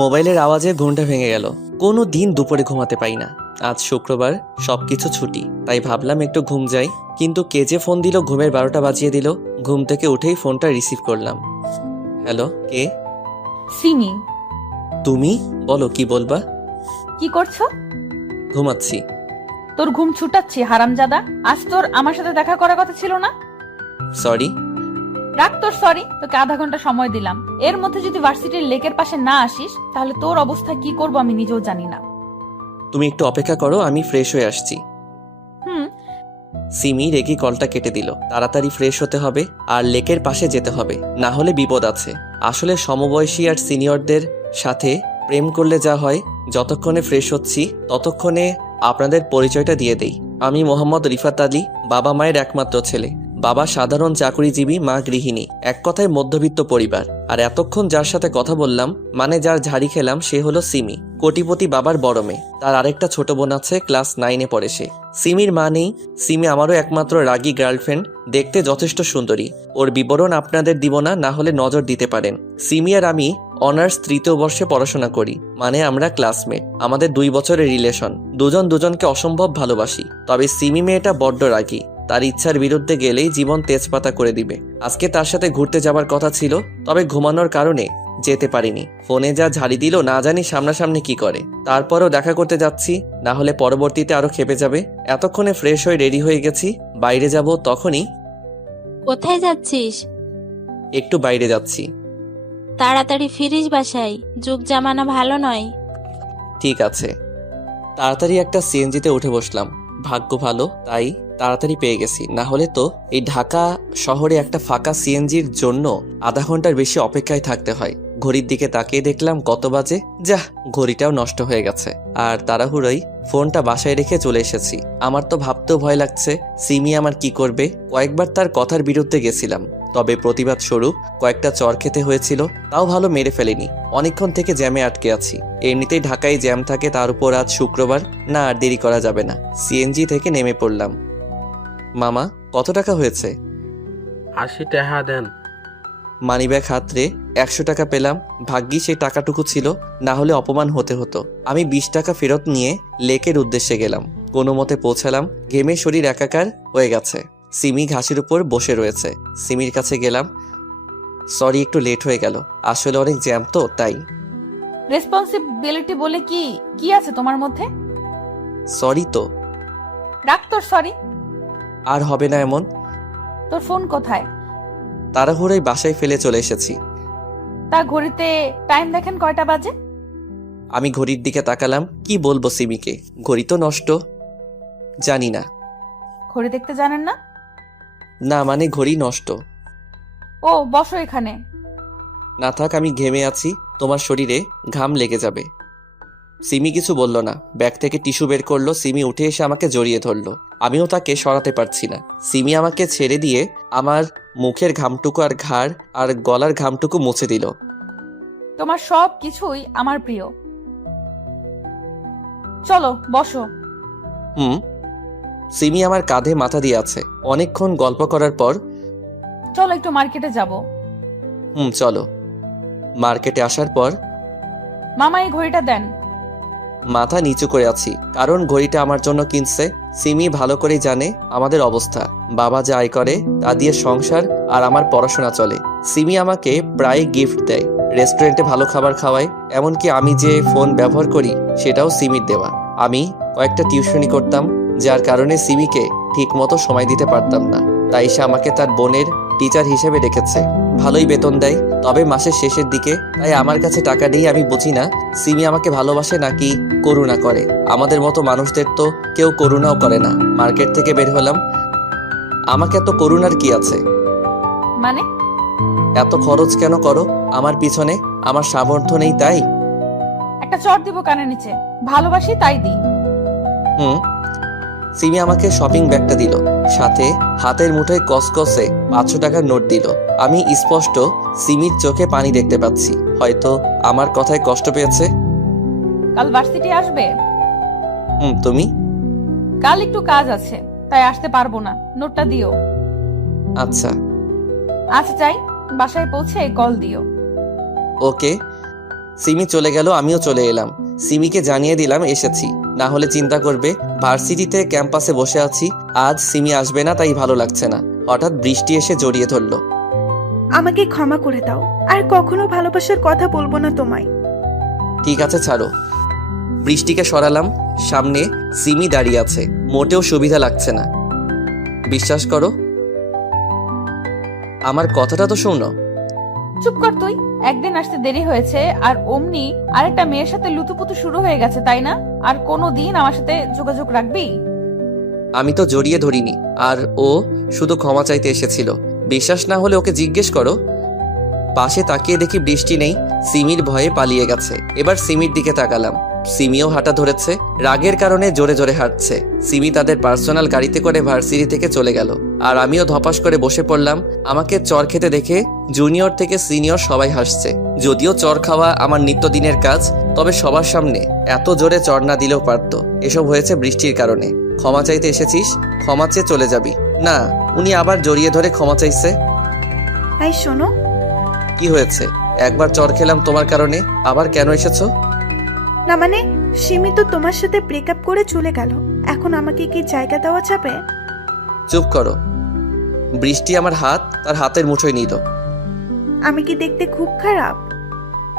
মোবাইলের আওয়াজে ঘুমটা ভেঙে গেল। কোনো দিন দুপুরে ঘুমাতে পাই না। আজ শুক্রবার, সবকিছু ছুটি, তাই ভাবলাম একটু ঘুম যাই। কিন্তু কে যে ফোন দিল, ঘুমের 12টা বাজিয়ে দিল। ঘুম থেকে উঠেই ফোনটা রিসিভ করলাম। হ্যালো, কে? সিমি। তুমি? বলো, কি বলবা? কি করছো? ঘুমাচ্ছি। তোর ঘুম ছুটাচ্ছি হারামজাদা। আজ তোর আমার সাথে দেখা করার কথা ছিল না? সরি। রাখ তোর সরি, তোকে আধা ঘন্টা সময় দিলাম। এর মধ্যে যদি ভার্সিটির লেকের পাশে না আসিস তাহলে তোর অবস্থা কি করব আমি নিজেও জানি না। তুমি একটু অপেক্ষা করো, আমি ফ্রেশ হয়ে আসছি। হুম। সিমি রেগে কলটা কেটে দিল। তাড়াতাড়ি ফ্রেশ হতে হবে আর লেকের পাশে যেতে হবে, না হলে বিপদ আছে। আসলে সমবয়সী আর সিনিয়রদের সাথে প্রেম করলে যা হয়, যতক্ষণে ফ্রেশ হচ্ছি ততক্ষণে আপনাদের পরিচয়টা দিয়ে দেই। আমি মোহাম্মদ রিফাত আলী, বাবা মায়ের একমাত্র ছেলে। বাবা সাধারণ চাকরিজীবী, মা গৃহিণী। এক কথায় মধ্যবিত্ত পরিবার। আর এতক্ষণ যার সাথে কথা বললাম, মানে যার ঝাড়ি খেলাম, সে হলো সিমি, কোটিপতি বাবার বড় মেয়ে। তার আরেকটা ছোট বোন আছে, ক্লাস 9-এ পড়ে সে। সিমির মা নেই। সিমি আমারও একমাত্র রাগী গার্লফ্রেন্ড, দেখতে যথেষ্ট সুন্দরী। ওর বিবরণ আপনাদের দিব না, না হলে নজর দিতে পারেন। সিমি আর আমি অনার্স 3য় বর্ষে পড়াশোনা করি, মানে আমরা ক্লাসমেট। আমাদের 2 বছরের রিলেশন। দুজন দুজনকে অসম্ভব ভালোবাসি। তবে সিমি মেয়েটা বড্ড রাগী। তার ইচ্ছার বিরুদ্ধে গেলেই জীবন তেজপাতা করে দিবে। আজকে তার সাথে ঘুরতে যাবার কথা ছিল, তবে ঘুমানোর কারণে যেতে পারিনি। ফোনে যা ঝাড়ি দিল, না জানি সামনাসামনি কি করে। তারপরও দেখা করতে যাচ্ছি, না হলে পরবর্তীতে আরো খেপে যাবে। এতক্ষণে ফ্রেশ হয়ে রেডি হয়ে গেছি, বাইরে যাব। তখনই, কোথায় যাচ্ছিস? একটু বাইরে যাচ্ছি। তাড়াতাড়ি ফিরিস বাসায়, যুগ জামানা ভালো নয়। ঠিক আছে। তাড়াতাড়ি একটা সিএনজিতে উঠে বসলাম। ভাগ্য ভালো, তাই তাড়াতাড়ি পেয়ে গেছি। না হলে তো এই ঢাকা শহরে একটা ফাঁকা সিএনজির জন্য আধা ঘন্টার বেশি অপেক্ষায় থাকতে হয়। ঘড়ির দিকে তাকিয়ে দেখলাম কত বাজে। যাহ, ঘড়িটাও নষ্ট হয়ে গেছে। আর তাড়াহুড়োই ফোনটা বাসায় রেখে চলে এসেছি। আমার তো ভাবতেও ভয় লাগছে, সিমি আমার কি করবে। কয়েকবার তার কথার বিরুদ্ধে গেছিলাম, তবে প্রতিবাদ স্বরূপ কয়েকটা চর খেতে হয়েছিল। তাও ভালো মেরে ফেলেনি। অনেকক্ষণ থেকে জ্যামে আটকে আছি। এমনিতেই ঢাকায় জ্যাম থাকে, তার উপর আজ শুক্রবার। না, আর দেরি করা যাবে না। সিএনজি থেকে নেমে পড়লাম। মামা, কত টাকা হয়েছে? 80 টাকা দেন। মানিব্যাগ হাতরে 100 টাকা পেলাম। ভাগ্যি সেই টাকাটুকু ছিল, না হলে অপমান হতে হতো। আমি 20 টাকা ফেরত নিয়ে লেকের উদ্দেশ্যে গেলাম। কোনো মতে পৌঁছালাম। ঘেমে শরীর একাকার হয়ে গেছে। সিমি ঘাসের উপর বসে রয়েছে। সিমির কাছে গেলাম। সরি, একটু লেট হয়ে গেল। আসলে অনেক জ্যাম তো, তাই। রেসপন্সিবিলিটি বলে কি কি আছে তোমার মধ্যে? সরি তো। রাখ তোর সরি। আর হবে না এমন। তোর ফোন কোথায়? তাড়াহুড়োই বাসায় ফেলে চলে এসেছি। তা ঘড়িতে টাইম দেখেন কয়টা বাজে? আমি ঘড়ির দিকে তাকালাম। কি বলবো সিমিকে, ঘড়ি তো নষ্ট। জানি না। ঘড়ি দেখতে জানেন না? না, মানে ঘড়ি নষ্ট। ও, বসো এখানে। না থাক, আমি ঘেমে আছি, তোমার শরীরে ঘাম লেগে যাবে। সিমি কিছু বলল না। ব্যাগ থেকে টিস্যু বের করলো। সিমি উঠে এসে আমাকে জড়িয়ে ধরলো। আমিও তাকে সরাতে পারছি না। সিমি আমাকে ছেড়ে দিয়ে আমার মুখের ঘামটুকু আর ঘাড় আর গলার ঘামটুকু মুছে দিল। তোমার সব কিছুই আমার প্রিয়। চলো বসো। হুম। সিমি আমার কাঁধে মাথা দিয়ে আছে। অনেকক্ষণ গল্প করার পর, চলো একটু মার্কেটে যাব। চলো। মার্কেটে আসার পর মামা এই ঘড়িটা দেন। মাথা নিচু করে আছি, কারণ ঘড়িটা আমার জন্য কিনছে। সিমি ভালো করেই জানে আমাদের অবস্থা। বাবা যা আয় করে তা দিয়ে সংসার আর আমার পড়াশোনা চলে। সিমি আমাকে প্রায় গিফট দেয়, রেস্টুরেন্টে ভালো খাবার খাওয়ায়। এমনকি আমি যে ফোন ব্যবহার করি সেটাও সিমির দেওয়া। আমি কয়েকটা টিউশনি করতাম, যার কারণে সিমিকে ঠিক মতো সময় দিতে পারতাম না। তাই সে আমাকে তার বোনের টিচার হিসেবে রেখেছে। ভালোই বেতন দেয়, তবে মাসের শেষের দিকে। তাই আমার কাছে টাকা নেই। আমি বুঝি না সিমি আমাকে ভালোবাসে নাকি করুণা করে। আমাদের মতো মানুষদের তো কেউ করুণাও করে না। মার্কেট থেকে বের হলাম। আমাকে এত করুণার কি আছে? মানে? এত খরচ কেন করো আমার পিছনে? আমার সামর্থ্য নেই তাই? একটা চট দিব কানের নিচে। ভালোবাসি তাই দিই। হুম। সিমি আমাকে শপিং ব্যাগটা দিল, সাথে হাতের মুঠোয় কসকসে 500 টাকার নোট দিল। আমি স্পষ্ট সিমির চোখে পানি দেখতে পাচ্ছি। হয়তো আমার কথায় কষ্ট পেয়েছে। কাল ভার্সিটি আসবে? তুমি? কাল একটু কাজ আছে, তাই আসতে পারবো না। নোটটা দিও। আচ্ছা। আচ্ছা, চাই বাসায় পৌঁছে কল দিও। ওকে। সিমি চলে গেল, আমিও চলে এলাম। সিমিকে জানিয়ে দিলাম এসেছি, না হলে চিন্তা করবে ভার্সিটিতে ক্যাম্পাসে বসে আছি, আজ সিমি আসবে না তাই ভালো লাগছে না। হঠাৎ বৃষ্টি এসে জড়িয়ে ধরলো। আমাকে ক্ষমা করে দাও, আর কখনো ভালোবাসার কথা বলবো না তোমায়। ঠিক আছে ছাড়ো। বৃষ্টিকে সরালাম, সামনে সিমি দাঁড়িয়ে আছে, মোটেও সুবিধা লাগছে না। বিশ্বাস করো, আমার কথাটা তো শোনো। চুপ কর তুই। একদিন আসতে দেরি হয়েছে আর অমনি আরেকটা মেয়ের সাথে লুতুপুতু শুরু হয়ে গেছে, তাই না? আর কোনোদিন আমার সাথে যোগাযোগ রাখবি? আমি তো জড়িয়ে ধরিনি, আর ও শুধু ক্ষমা চাইতে এসেছিল। বিশ্বাস না হলে ওকে জিজ্ঞেস করো। পাশে তাকিয়ে দেখি বৃষ্টি নেই, সিমির ভয়ে পালিয়ে গেছে। এবার সিমির দিকে তাকালাম, সিমিও হাঁটা ধরেছে, রাগের কারণে জোরে জোরে হাঁটছে। সিমি তাদের পার্সোনাল গাড়িতে করে ভার্সিটি থেকে চলে গেল, আর আমিও ধপাস করে বসে পড়লাম। আমাকে চর খেতে দেখে জুনিয়র থেকে সিনিয়র সবাই হাসছে। যদিও চর খাওয়া আমার নিত্যদিনের কাজ, তবে সবার সামনে এত জোরে চর না দিলেও পারতো। এসব হয়েছে বৃষ্টির কারণে। ক্ষমা চাইতে এসেছিস, ক্ষমা চেয়ে চলে যাবি না। উনি আবার জড়িয়ে ধরে ক্ষমা চাইছে। এই শোনো, কি হয়েছে? একবার চর খেলাম তোমার কারণে, আবার কেন এসেছো? না মানে সিমি তো তোমার সাথে ব্রেকআপ করে চলে গেল, এখন আমাকে কি জায়গা দেওয়া যাবে? চুপ করো। বৃষ্টি আমার হাত তার হাতের মুঠোয় নিল। আমি কি দেখতে খুব খারাপ?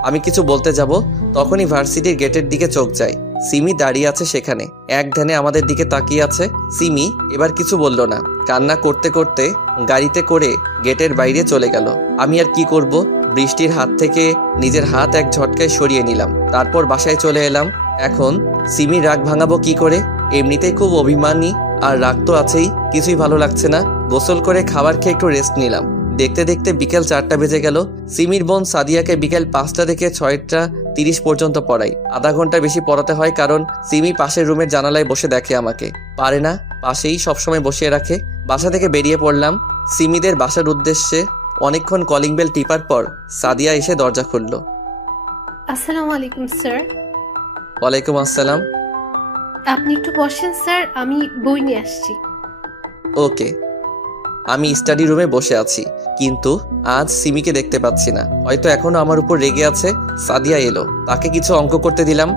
আমি কিছু বলতে যাব, তখনই ভার্সিটির গেটের দিকে চোখ যায়। সিমি দাঁড়িয়ে আছে সেখানে, এক ধ্যানে আমাদের দিকে তাকিয়ে আছে। সিমি এবার কিছু বলল না, কান্না করতে করতে গাড়িতে করে গেটের বাইরে চলে গেল। আমি আর কি করব, বৃষ্টির হাত থেকে নিজের হাত এক ঝটকায় সরিয়ে নিলাম। তারপর বাসায় চলে এলাম। এখন সিমি রাগ ভাঙাবো কি করে? এমনিতেই খুব অভিমানী, আর রাগ তো আছেই। কিছুই ভালো লাগছে না। গোসল করে খাবার খেয়ে একটু রেস্ট নিলাম। দেখতে দেখতে বিকেল 4টা বেজে গেল। সিমির বোন সাদিয়াকে বিকেল 5টা থেকে 6:30 পর্যন্ত পড়াই। আধা ঘন্টা বেশি পড়াতে হয়, কারণ সিমি পাশের রুমের জানালায় বসে দেখে আমাকে। পারে না, পাশেই সবসময় বসিয়ে রাখে। বাসা থেকে বেরিয়ে পড়লাম সিমিদের বাসার উদ্দেশ্যে। অনেকক্ষণ কলিং বেল টিপার পর সাদিয়া এসে দরজা খুলল। আসসালামু আলাইকুম স্যার। ওয়ালাইকুম আসসালাম। আপনি একটু বসেন স্যার, আমি বই নিয়ে আসছি। ওকে। আমি স্টাডি রুমে বসে আছি, কিন্তু আজ সিমিকে দেখতে পাচ্ছি না। হয়তো এখনো আমার উপর রেগে আছে। সাদিয়া এলো, তাকে কিছু অঙ্ক করতে দিলাম।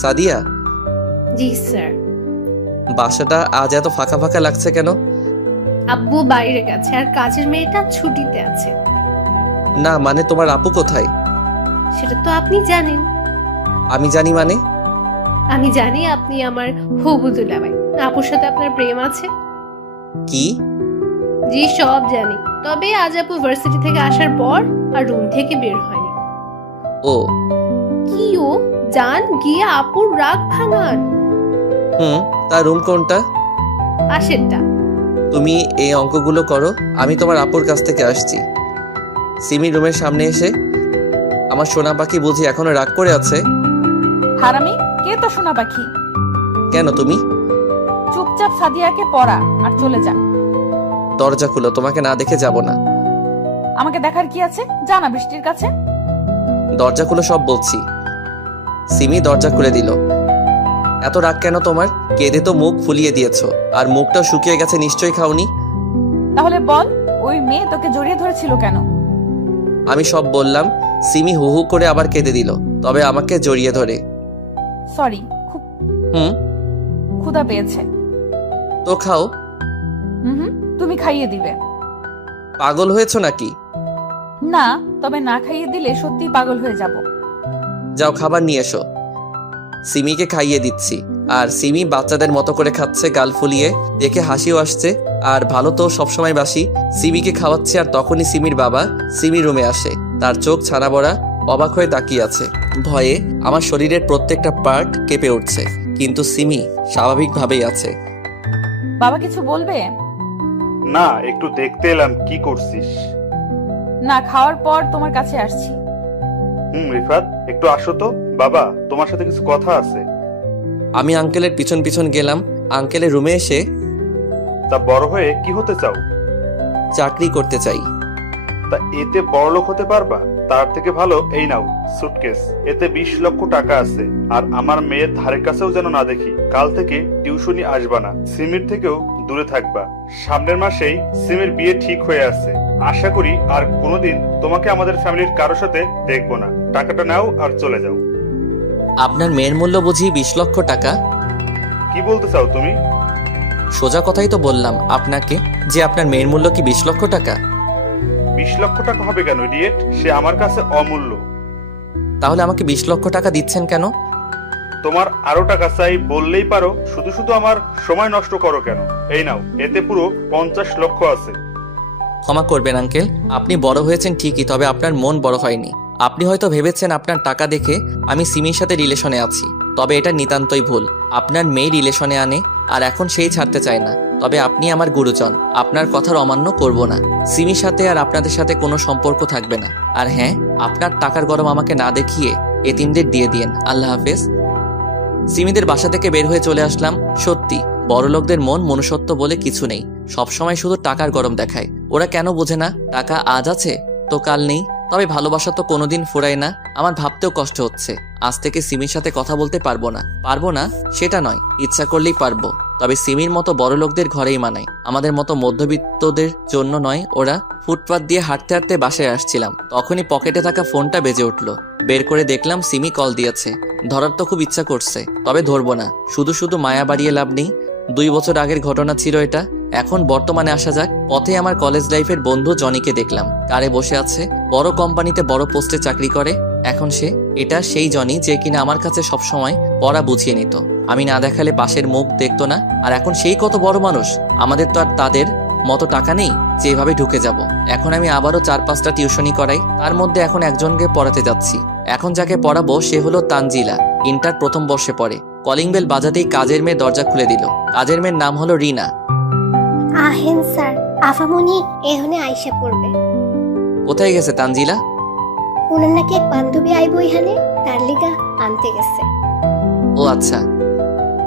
সাদিয়া, জি স্যার। বাসাটা আজ এত ফাঁকা ফাঁকা লাগছে কেন? আব্বু বাইরে গেছে আর কাজের মেয়েটা ছুটিতে আছে। না মানে তোমার আপু কোথায়? সেটা তো আপনি জানেন। আমি জানি মানে? আমি জানি আপনি আমার হবু দুলাভাই। আপুর সাথে আপনার প্রেম আছে। কি? জি সব জানি, তবে আজ আপু ভার্সিটি থেকে আসার পর আর রুম থেকে বের হয়নি। ও কি ও? যান গিয়ে আপুর রাগ ভাঙান। তার রুম কোনটা? পাশেরটা। তুমি এই অঙ্কগুলো করো, আমি তোমার আপুর কাছ থেকে আসছি। সিমি রুমের সামনে এসে, আমার সোনা পাখি বুঝি এখনো রাগ করে আছে? হারামি, কে তো সোনা পাখি? কেন তুমি? চুপচাপ সাদিয়াকে পড়া আর চলে যা। দরজা খুলো, তোমাকে না দেখে যাব না। আমাকে দেখার কি আছে? যা না বৃষ্টির কাছে। দরজা খুলো সব বলছি। সিমি দরজা খুলে দিল। এত রাগ কেন তোমার? কেঁদে তো মুখ ফুলিয়ে দিয়েছো, আর মুখটা শুকিয়ে গেছে, নিশ্চয়ই খাওনি। তাহলে বল, ওই মেয়ে তোকে জড়িয়ে ধরেছিল কেন? আমি সব বললাম। সিমি হু হু করে আবার কেঁদে দিল, তবে আমাকে জড়িয়ে ধরে। সরি, খুব ক্ষুধা পেয়েছে। তো খাও। হুম, তুমি খাইয়ে দিবে। পাগল হয়েছো নাকি? না, তবে না খাইয়ে দিলে সত্যি পাগল হয়ে যাব। যাও খাবার নিয়ে এসো। সিমিকে খাইয়ে দিচ্ছি, আর সিমি বাচ্চাদের মতো করে খাচ্ছে, গাল ফুলিয়ে। দেখে হাসিও আসছে, আর ভালো তো সবসময় বাসি। সিমিকে খাওয়াচ্ছে, আর তখনই সিমির বাবা সিমি রুমে আসে। তার চোখ ছানা বড়া, অবাক হয়ে তাকিয়ে আছে। ভয়ে আমার শরীরের প্রত্যেকটা পার্ট কেঁপে উঠছে, কিন্তু সিমি স্বাভাবিকভাবেই আছে। বাবা কিছু বলবে? না, একটু দেখতে এলাম কি করছিস। না, খাওয়ার পর তোমার কাছে আসছি। রিফাত, একটু আসো তো। বাবা, তোমার সাথে কিছু কথা আছে। আমি আঙ্কেলের পিছন পিছন গেলাম। আঙ্কেলের রুমে এসে, তা বড় হয়ে কি হতে চাও? চাকরি করতে চাই। তা এতে বড়লোক হতে পারবা? তার থেকে ভালো এই নাও সুটকেস, এতে 20 লক্ষ টাকা আছে। আর আমার মেয়ের ধারে কাছেও যেন না দেখি। কাল থেকে টিউশনি আসবা না, সিমির থেকেও দূরে থাকবা। সামনের মাসেই সিমির বিয়ে ঠিক হয়ে আছে। আশা করি আর কোনোদিন তোমাকে আমাদের ফ্যামিলির কারোর সাথে দেখবো না। টাকাটা নাও আর চলে যাও। আপনার মেয়ের মূল্য বুঝি 20 লক্ষ টাকা? কি বলতে চাও তুমি? সোজা কথাই তো বললাম আপনাকে যে আপনার মেয়ের মূল্য কি 20 লক্ষ টাকা। 20 লক্ষ টাকা হবে কেন ইডিয়েট? সে আমার কাছে অমূল্য। তাহলে আমাকে 20 লক্ষ টাকা দিচ্ছেন কেন? তোমার আরো টাকা চাই বললেই পারো, শুধু শুধু আমার সময় নষ্ট করো কেন? এই নাও, এতে পুরো 50 লক্ষ আছে। ক্ষমা করবেন আঙ্কেল, আপনি বড় হয়েছেন ঠিকই, তবে আপনার মন বড় হয়নি। আপনি হয়তো ভেবেছেন আপনার টাকা দেখে আমি সিমির সাথে রিলেশনে আছি, তবে এটা নিতান্তই ভুল। আপনার মেয়ে রিলেশনে আনে আর এখন সেই ছাড়তে চায় না, তবে আপনি আমার গুরুজন, আপনার কথার অমান্য করব না। সিমির সাথে আর আপনাদের সাথে কোনো সম্পর্ক থাকবে না। আর হ্যাঁ, আপনার টাকার গরম আমাকে না দেখিয়ে এতিমদের দিয়ে দিয়েন। আল্লাহ হাফেজ। সিমিদের বাসা থেকে বের হয়ে চলে আসলাম। সত্যি বড়লোকদের মন মনুষ্যত্ব বলে কিছু নেই, সবসময় শুধু টাকার গরম দেখায়। ওরা কেন বোঝে না টাকা আজ আছে তো কাল নেই? তবে ভালোবাসা তো কোনোদিন ফুরায় না। আমার ভাবতেও কষ্ট হচ্ছে, আজ থেকে সিমির সাথে কথা বলতে পারবো না সেটা নয়, ইচ্ছা করলেই পারবো, তবে সিমির মতো বড় লোকদের ঘরেই মানায়, আমাদের মতো মধ্যবিত্তদের জন্য নয়। ওরা ফুটপাত দিয়ে হাঁটতে হাঁটতে বাসায় আসছিলাম, তখনই পকেটে থাকা ফোনটা বেজে উঠলো। বের করে দেখলাম সিমি কল দিয়েছে। ধরার তো খুব ইচ্ছা করছে, তবে ধরবো না, শুধু শুধু মায়া বাড়িয়ে লাভ নেই। 2 বছর আগের ঘটনা ছিল এটা। এখন বর্তমানে আসা যাক। পথে আমার কলেজ লাইফের বন্ধু জনিকে দেখলাম, কারে বসে আছে, বড় কোম্পানিতে বড় পোস্টে চাকরি করে। এখন এটা সেই জনি যে কিনা আমার কাছে সবসময় পড়া বুঝিয়ে নিত, আমি না দেখালে পাশের মুখ দেখতো না। আর এখন সেই কত বড় মানুষ। আমাদের তো আর তাদের মতো টাকা নেই যে এভাবে ঢুকে যাব। এখন আমি আবারও 4-5টা টিউশনি করাই, তার মধ্যে এখন একজনকে পড়াতে যাচ্ছি। এখন যাকে পড়াবো সে হলো তানজিলা, ইন্টার প্রথম বর্ষে পড়ে। কলিং বেল বাজাতেই কাজের মেয়ে দরজা খুলে দিল। কাজের মেয়ের নাম হলো রিনা। আহেন স্যার, আফামনি এখানে আইসা পড়বে। কোথায় গেছে তানজিলা? উনার নাকি এক বান্ধবী আইবো এখানে, তার লিগা আনতে গেছে। ও আচ্ছা।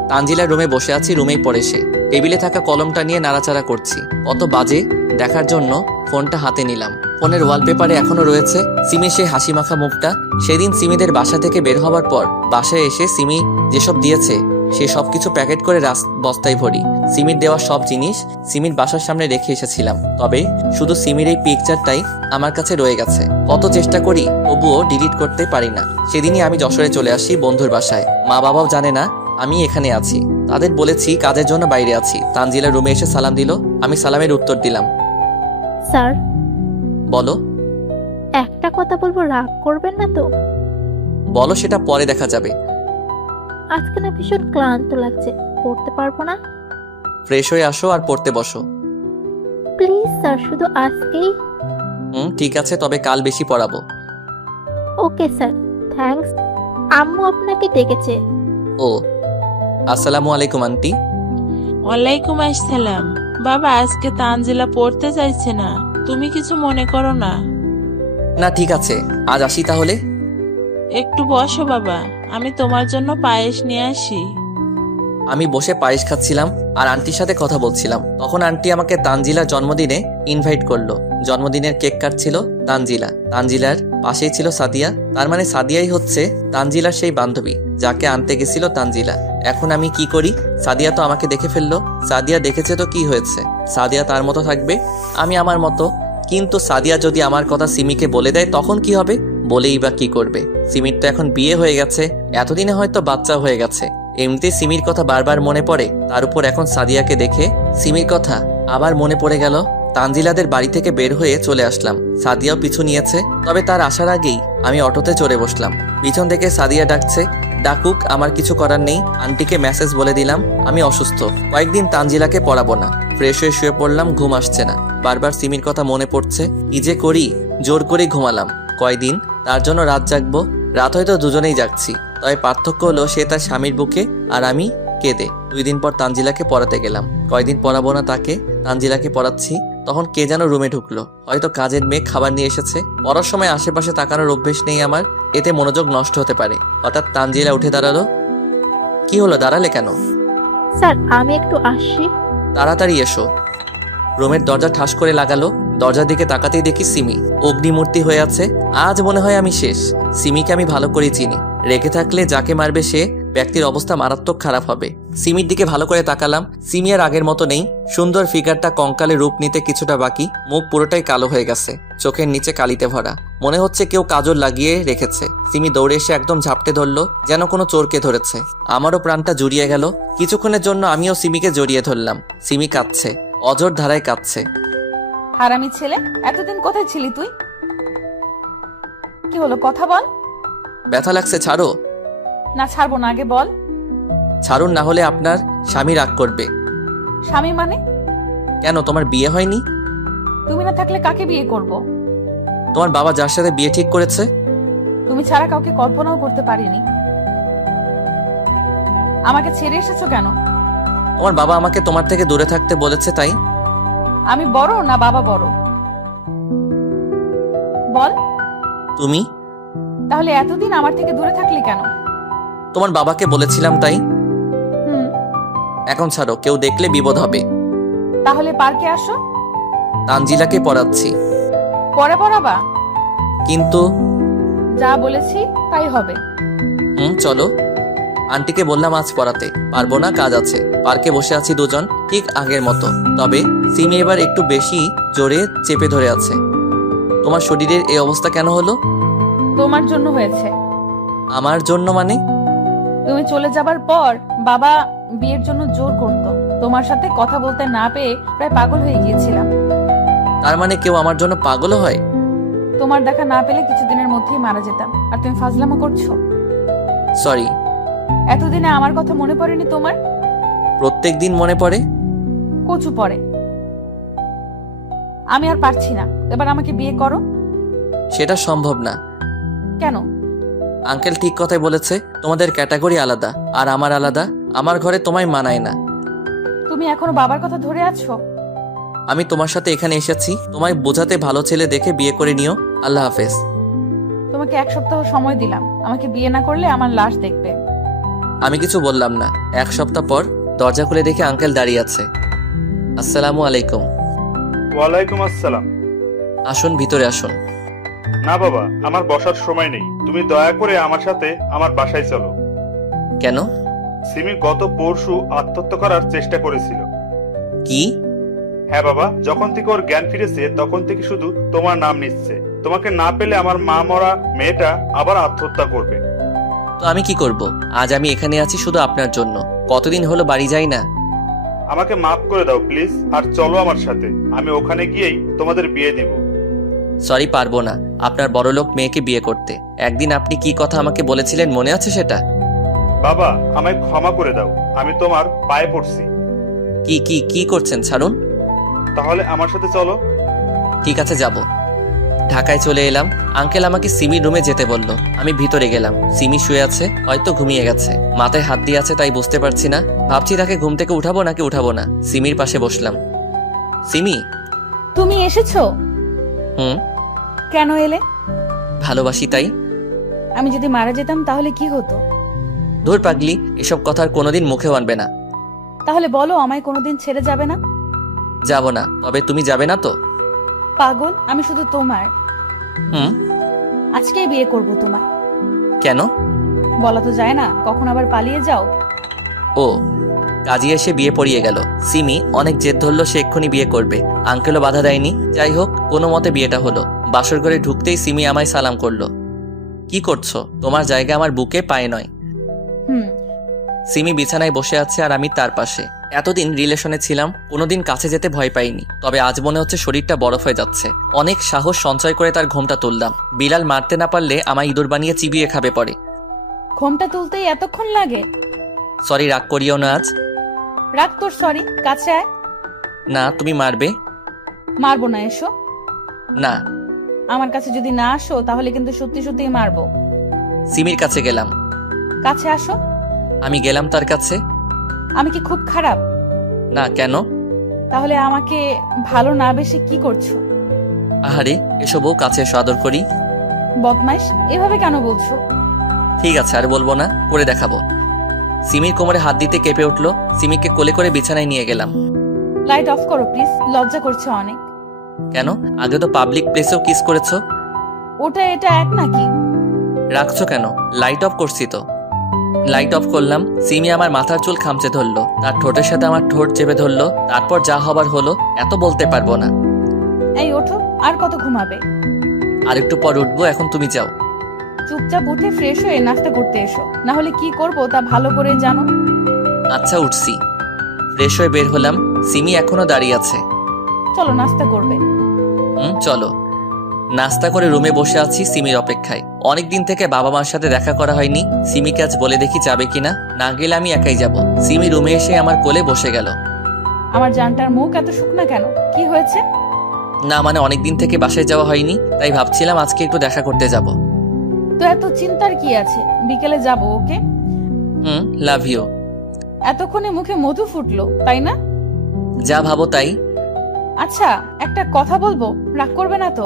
তানজিলার রুমে বসে আছি, রুমেই পড়ে সে। টেবিলে থাকা কলমটা নিয়ে নাড়াচাড়া করছি। কত বাজে দেখার জন্য ফোনটা হাতে নিলাম। ফোনের ওয়ালপেপারে এখনো রয়েছে সিমির সেই হাসি মাখা মুখটা। সেদিন সিমিদের বাসা থেকে বের হবার পর বাসায় এসে সিমি যেসব দিয়েছে সে সবকিছু প্যাকেট করে বস্তায় ভরি। সিমির দেওয়া সব জিনিস সিমির বাসার সামনে রেখে এসেছিলাম, তবে শুধু সিমির এই পিকচারটাই আমার কাছে রয়ে গেছে। কত চেষ্টা করি তবুও ডিলিট করতে পারি না। সেদিনই আমি যশোরে চলে আসি বন্ধুর বাসায়। মা বাবাও জানে না আমি এখানে আছি, তাদের বলেছি কাজের জন্য বাইরে আছি। তানজিলা রুমে এসে সালাম দিল, আমি সালামের উত্তর দিলাম। স্যার, বলো। একটা কথা বলবো, রাগ করবেন না তো? বলো, সেটা পরে দেখা যাবে। আজকে না ভীষণ ক্লান্ত লাগছে, পড়তে পারবো না। ফ্রেশ হয়ে আসো আর পড়তে বসো। প্লিজ স্যার, শুধু আজকেই। ঠিক আছে, তবে কাল বেশি পড়াবো। Okay sir, thanks. আম্মু আপনাকে ডেকেছে। ও, আসসালামু আলাইকুম আন্টি। ওয়ালাইকুম আসসালাম। বাবা, আজকে তানজিলা পড়তে চাইছে না, তুমি কিছু মনে করো না। না ঠিক আছে, আজ আসি তাহলে। একটু বসো বাবা, আমি তোমার জন্য পায়েস নিয়ে আসি। আমি বসে পায়েস খাচ্ছিলাম আর আন্টির সাথে কথা বলছিলাম। তখন আন্টি আমাকে তানজিলার জন্মদিনে ইনভাইট করলো। জন্মদিনের কেক কাটছিল তানজিলার পাশেই ছিল সাদিয়া। তার মানে সাদিয়াই হচ্ছে তানজিলার সেই বান্ধবী যাকে আনতে গেছিল তানজিলা। এখন আমি কি করি? সাদিয়া তো আমাকে দেখে ফেললো। সাদিয়া দেখেছে তো কি হয়েছে, সাদিয়া তার মতো থাকবে, আমি আমার মতো। কিন্তু সাদিয়া যদি আমার কথা সিমিকে বলে দেয় তখন কি হবে? বলেই বা কি করবে? সিমির তো এখন বিয়ে হয়ে গেছে, এতদিনে হয়তো বাচ্চা হয়ে গেছে। এমনিতে সিমির কথা বারবার মনে পড়ে, তার উপর এখন সাদিয়াকে দেখে সিমির কথা আবার মনে পড়ে গেল। তানজিলাদের বাড়ি থেকে বের হয়ে চলে আসলাম। সাদিয়াও পিছু নিয়েছে, তবে তার আসার আগেই আমি অটোতে চড়ে বসলাম। পিছন থেকে সাদিয়া ডাকছে, ডাকুক, আমার কিছু করার নেই। আন্টিকে মেসেজ বলে দিলাম আমি অসুস্থ, কয়েকদিন তানজিলাকে পড়াবো না। ফ্রেশ হয়ে শুয়ে পড়লাম, ঘুম আসছে না, বারবার সিমির কথা মনে পড়ছে। কি যে করি, জোর করে ঘুমালাম। কয়দিন তার জন্য রাত জাগবো? রাত হয়তো দুজনেই জাগছি, তবে পার্থক্য হলো সে তার স্বামীর বুকে আর আমি কেঁদে। 2 দিন পর তানজিলাকে পড়াতে গেলাম। কয়দিন পড়াবো না তাকে, তানজিলাকে পড়াচ্ছি। তখন কে যেন রুমে ঢুকলো, হয়তো কাজের মেয়ে খাবার নিয়ে এসেছে। পড়ার সময় আশেপাশে তাকানোর অভ্যেস নেই আমার, এতে মনোযোগ নষ্ট হতে পারে। হঠাৎ তানজিলা উঠে দাঁড়ালো। কি হলো, দাঁড়ালে কেন? স্যার, আমি একটু আসছি। তাড়াতাড়ি এসো। রুমের দরজা ঠাস করে লাগালো। দরজার দিকে তাকাতেই দেখি সিমি অগ্নিমূর্তি হয়ে আছে। আজ মনে হয় আমি শেষ। সিমিকে আমি ভালো করে চিনি, রেখে থাকলে যাকে মারবে সে, ব্যক্তির অবস্থা মারাত্মক খারাপ হবে। সিমির দিকে ভালো করে তাকালাম। সিমি আর আগের মতো নেই। সুন্দর ফিগারটা কঙ্কালে রূপ নিতে কিছুটা বাকি, মুখ পুরোটাই কালো হয়ে গেছে, চোখের নিচে কালিতে ভরা। মনে হচ্ছে কেউ কাজল লাগিয়ে রেখেছে। সিমি দৌড়ে এসে একদম ঝাপটে ধরলো, যেন কোনো চোরকে ধরেছে। আমারও প্রাণটা জুড়িয়ে গেল। কিছুক্ষণের জন্য আমিও সিমিকে জড়িয়ে ধরলাম। সিমি কাঁদছে, অঝোর ধারায় কাঁদছে। হারামি ছেলে, এতদিন কোথায় ছিলি তুই? কি হলো, কথা বল। ব্যথা লাগছে, ছাড়ো। না, ছাড়বো না, আগে বল। ছাড়ুন, না হলে আপনার স্বামী রাগ করবে। স্বামী মানে? কেন, তোমার বিয়ে হয়নি? তুমি না থাকলে কাকে বিয়ে করব? তোমার বাবা যার সাথে বিয়ে ঠিক করেছে। তুমি ছাড়া কাউকে কল্পনাও করতে পারিনি। আমাকে ছেড়ে এসেছো কেন? তোমার বাবা আমাকে তোমার থেকে দূরে থাকতে বলেছে, তাই। আমি বড় না বাবা বড়? বল। তুমি? তাহলে এতদিন আমার থেকে দূরে থাকলি কেন? তোমার বাবাকে বলেছিলাম, তাই। হুম। এখন ছাড়ো, কেউ দেখলে বিপদ হবে। তাহলে পার্কে আসো। তানজিলাকে পড়াচ্ছি। পরে পড়াবা? কিন্তু যা বলেছি তাই হবে। চলো। আন্টিকে বললাম আজ পড়াতে পারবো না, কাজ আছে। পার্কে বসে আছি দুজন, ঠিক আগের মতো। তবে সিমি এবার একটু বেশি জোরে চেপে ধরে আছে। তোমার শরীরের এই অবস্থা কেন হলো? তোমার জন্য হয়েছে। আমার জন্য মানে? তুমি চলে যাবার পর বাবা বিয়ের জন্য জোর করত। তোমার সাথে কথা বলতে না পেয়ে প্রায় পাগল হয়ে গিয়েছিলাম। তার মানে কেউ আমার জন্য পাগল হয়? তোমার দেখা না পেলে কিছুদিনের মধ্যেই মারা যেতাম, আর তুমি ফাজলামো করছো। সরি। এতদিনে আমার কথা মনে পড়েনি তোমার? প্রত্যেক দিন মনে পড়ে। কচু পড়ে। আমি আর পারছি না, এবার আমাকে বিয়ে করো। সেটা সম্ভব না। কেন? আঙ্কেল ঠিক কথাই বলেছে, তোমাদের ক্যাটাগরি আলাদা আর আমার আলাদা। আমার ঘরে তোমায় মানায় না। তুমি এখনো বাবার কথা ধরে আছো? আমি তোমার সাথে এখানে এসেছি তোমায় বোঝাতে, ভালো ছেলে দেখে বিয়ে করে নিও। আল্লাহ হাফেজ। তোমাকে 1 সপ্তাহ সময় দিলাম, আমাকে বিয়ে না করলে আমার লাশ দেখবে। আমি কিছু বললাম না। 1 সপ্তাহ পর দরজা খুলে দেখে আঙ্কেল দাঁড়িয়ে আছে। আসসালামু আলাইকুম। ওয়ালাইকুম আসসালাম। আসুন, ভিতরে আসুন। না বাবা, আমার বসার সময় নেই। তুমি দয়া করে আমার সাথে আমার বাসায় চলো। কেন? সিমি গত পরশু আত্মহত্যা করার চেষ্টা করেছিল। কি? হ্যাঁ বাবা, যখন থেকে ওর জ্ঞান ফিরেছে তখন থেকে শুধু তোমার নাম নিচ্ছে। তোমাকে না পেলে আমার মা মরা মেয়েটা আবার আত্মহত্যা করবে। তো আমি কি করব? আজ আমি এখানে আছি শুধু আপনার জন্য। কতদিন হলো বাড়ি যাই না। আমাকে মাফ করে দাও প্লিজ, আর চলো আমার সাথে। আমি ওখানে গিয়েই তোমাদের বিয়ে দিব। সরি, পারবো না আপনার বড়লোক মেয়েকে বিয়ে করতে। একদিন আপনি কি কথা আমাকে বলেছিলেন, মনে আছে সেটা? বাবা, আমায় ক্ষমা করে দাও। আমি তোমার পায়ে পড়ছি। কি কি কি করছেন? ছাড়ুন। তাহলে আমার সাথে চলো। ঠিক আছে, যাব। ঢাকায় চলে এলাম। আঙ্কেল আমাকে সিমির রুমে যেতে বলল। আমি ভিতরে গেলাম। সিমি শুয়ে আছে, হয়তো ঘুমিয়ে গেছে। মাথায় হাত দিয়ে আছে, তাই বুঝতে পারছি না। ভাবছি তাকে ঘুম থেকে উঠাবো নাকি উঠাবো না। সিমির পাশে বসলাম। সিমি। তুমি এসেছো? কেন এলে? ভালোবাসি, তাই। আমি যদি মারা যেতাম তাহলে কি হতো? ধুর পাগলি, এসব কথা আর কোনোদিন মুখেও আনবে না। তাহলে বলো, আমায় কোনোদিন ছেড়ে যাবে না? যাব না। তবে তুমি যাবে না তো? পাগল, আমি শুধু তোমার। হুম। আজকেই বিয়ে করব তোমায়। কেন? বলা তো যায় না, কখন আবার পালিয়ে যাও। ও, কাজী এসে বিয়ে পড়িয়ে গেল। সিমি অনেক জেদ ধরলো, সে এক্ষুনি বিয়ে করবে। আঙ্কেলও বাধা দেয়নি। যাই হোক, কোনো মতে বিয়েটা হলো। বাসর ঘরে ঢুকতেই সিমি আমায় সালাম করলো। কি করছো? তোমার জায়গা আমার বুকে, পায়ে নয়। সিমি বিছানায় বসে আছে আর আমি তার পাশে। এতদিন রিলেশনে ছিলাম, কোনোদিন কাছে যেতে ভয় পাইনি। তবে আজ মনে হচ্ছে শরীরটা বরফ হয়ে যাচ্ছে। অনেক সাহস সঞ্চয় করে তার ঘোমটা তুললাম। বিলাল মারতে না পারলে আমায় ইঁদুর বানিয়ে চিবিয়ে খাবে পরে। ঘোমটা তুলতেই এতক্ষণ লাগে? সরি, রাগ করিও না আজ। রাগ তোর সরি, কাছে আয়। না, তুমি মারবে। মারবো না, এসো। না। আমার কাছে যদি না আসো তাহলে কিন্তু সত্যি সত্যিই মারবো। সিমির কাছে গেলাম। কাছে আসো। আমি গেলাম তার কাছে। আমি কি খুব খারাপ? না। কেন? তাহলে আমাকে ভালো না বেশে কি করছো? আহারে, এসবও কাছে এসো, আদর করি। বদমাইশ, এভাবে কেন বলছো? ঠিক আছে, আর বলবো না, করে দেখাবো। সিমির কোমরে হাত দিতে কেঁপে উঠলো। সিমিকে কোলে করে বিছানায় নিয়ে গেলাম। লাইট অফ করো প্লিজ, লজ্জা করছে অনেক। কেন? আগে তো পাবলিক প্লেসেও কিস করেছো। ওটা এটা এক নাকি? রাখছো কেন? লাইট অফ করছি তো। লাইট অফ করলাম। সিমি আমার মাথার চুল খামচে ধরলো, তার ঠোঁটের সাথে আমার ঠোঁট চেপে ধরলো। তারপর যা হবার হলো, এত বলতে পারবো না। এই ওঠো, আর কত ঘুমাবে? আর একটু পর উঠবো, এখন তুমি যাও। চুপচাপ উঠে ফ্রেশ হয়ে নাস্তা করতে এসো, না হলে কি করব তা ভালো করে জানো। আচ্ছা উঠছি। ফ্রেশ হয়ে বের হলাম। সিমি এখনো দাঁড়িয়ে আছে। চলো নাস্তা করবে। চলো। নাস্তা করে রুমে বসে আছি সিমির অপেক্ষায়। অনেকদিন থেকে বাবা মার সাথে দেখা করা হয়নি। সিমিকে আজ বলে দেখি যাবে কিনা, না গেলে আমি একাই যাব। সিমি রুমে এসে আমার কোলে বসে গেল। আমার জানটার মুখ এত শুকনা কেন? কি হয়েছে? না মানে অনেকদিন থেকে বাসায় যাওয়া হয়নি, তাই ভাবছিলাম আজকে একটু দেখা করতে যাব। তো এত চিন্তার কি আছে? বিকেলে যাব, ওকে? Love you. এতক্ষণে মুখে মধু ফুটলো, তাই না? যা ভাবো তাই। আচ্ছা, একটা কথা বলবো, রাগ করবে না তো?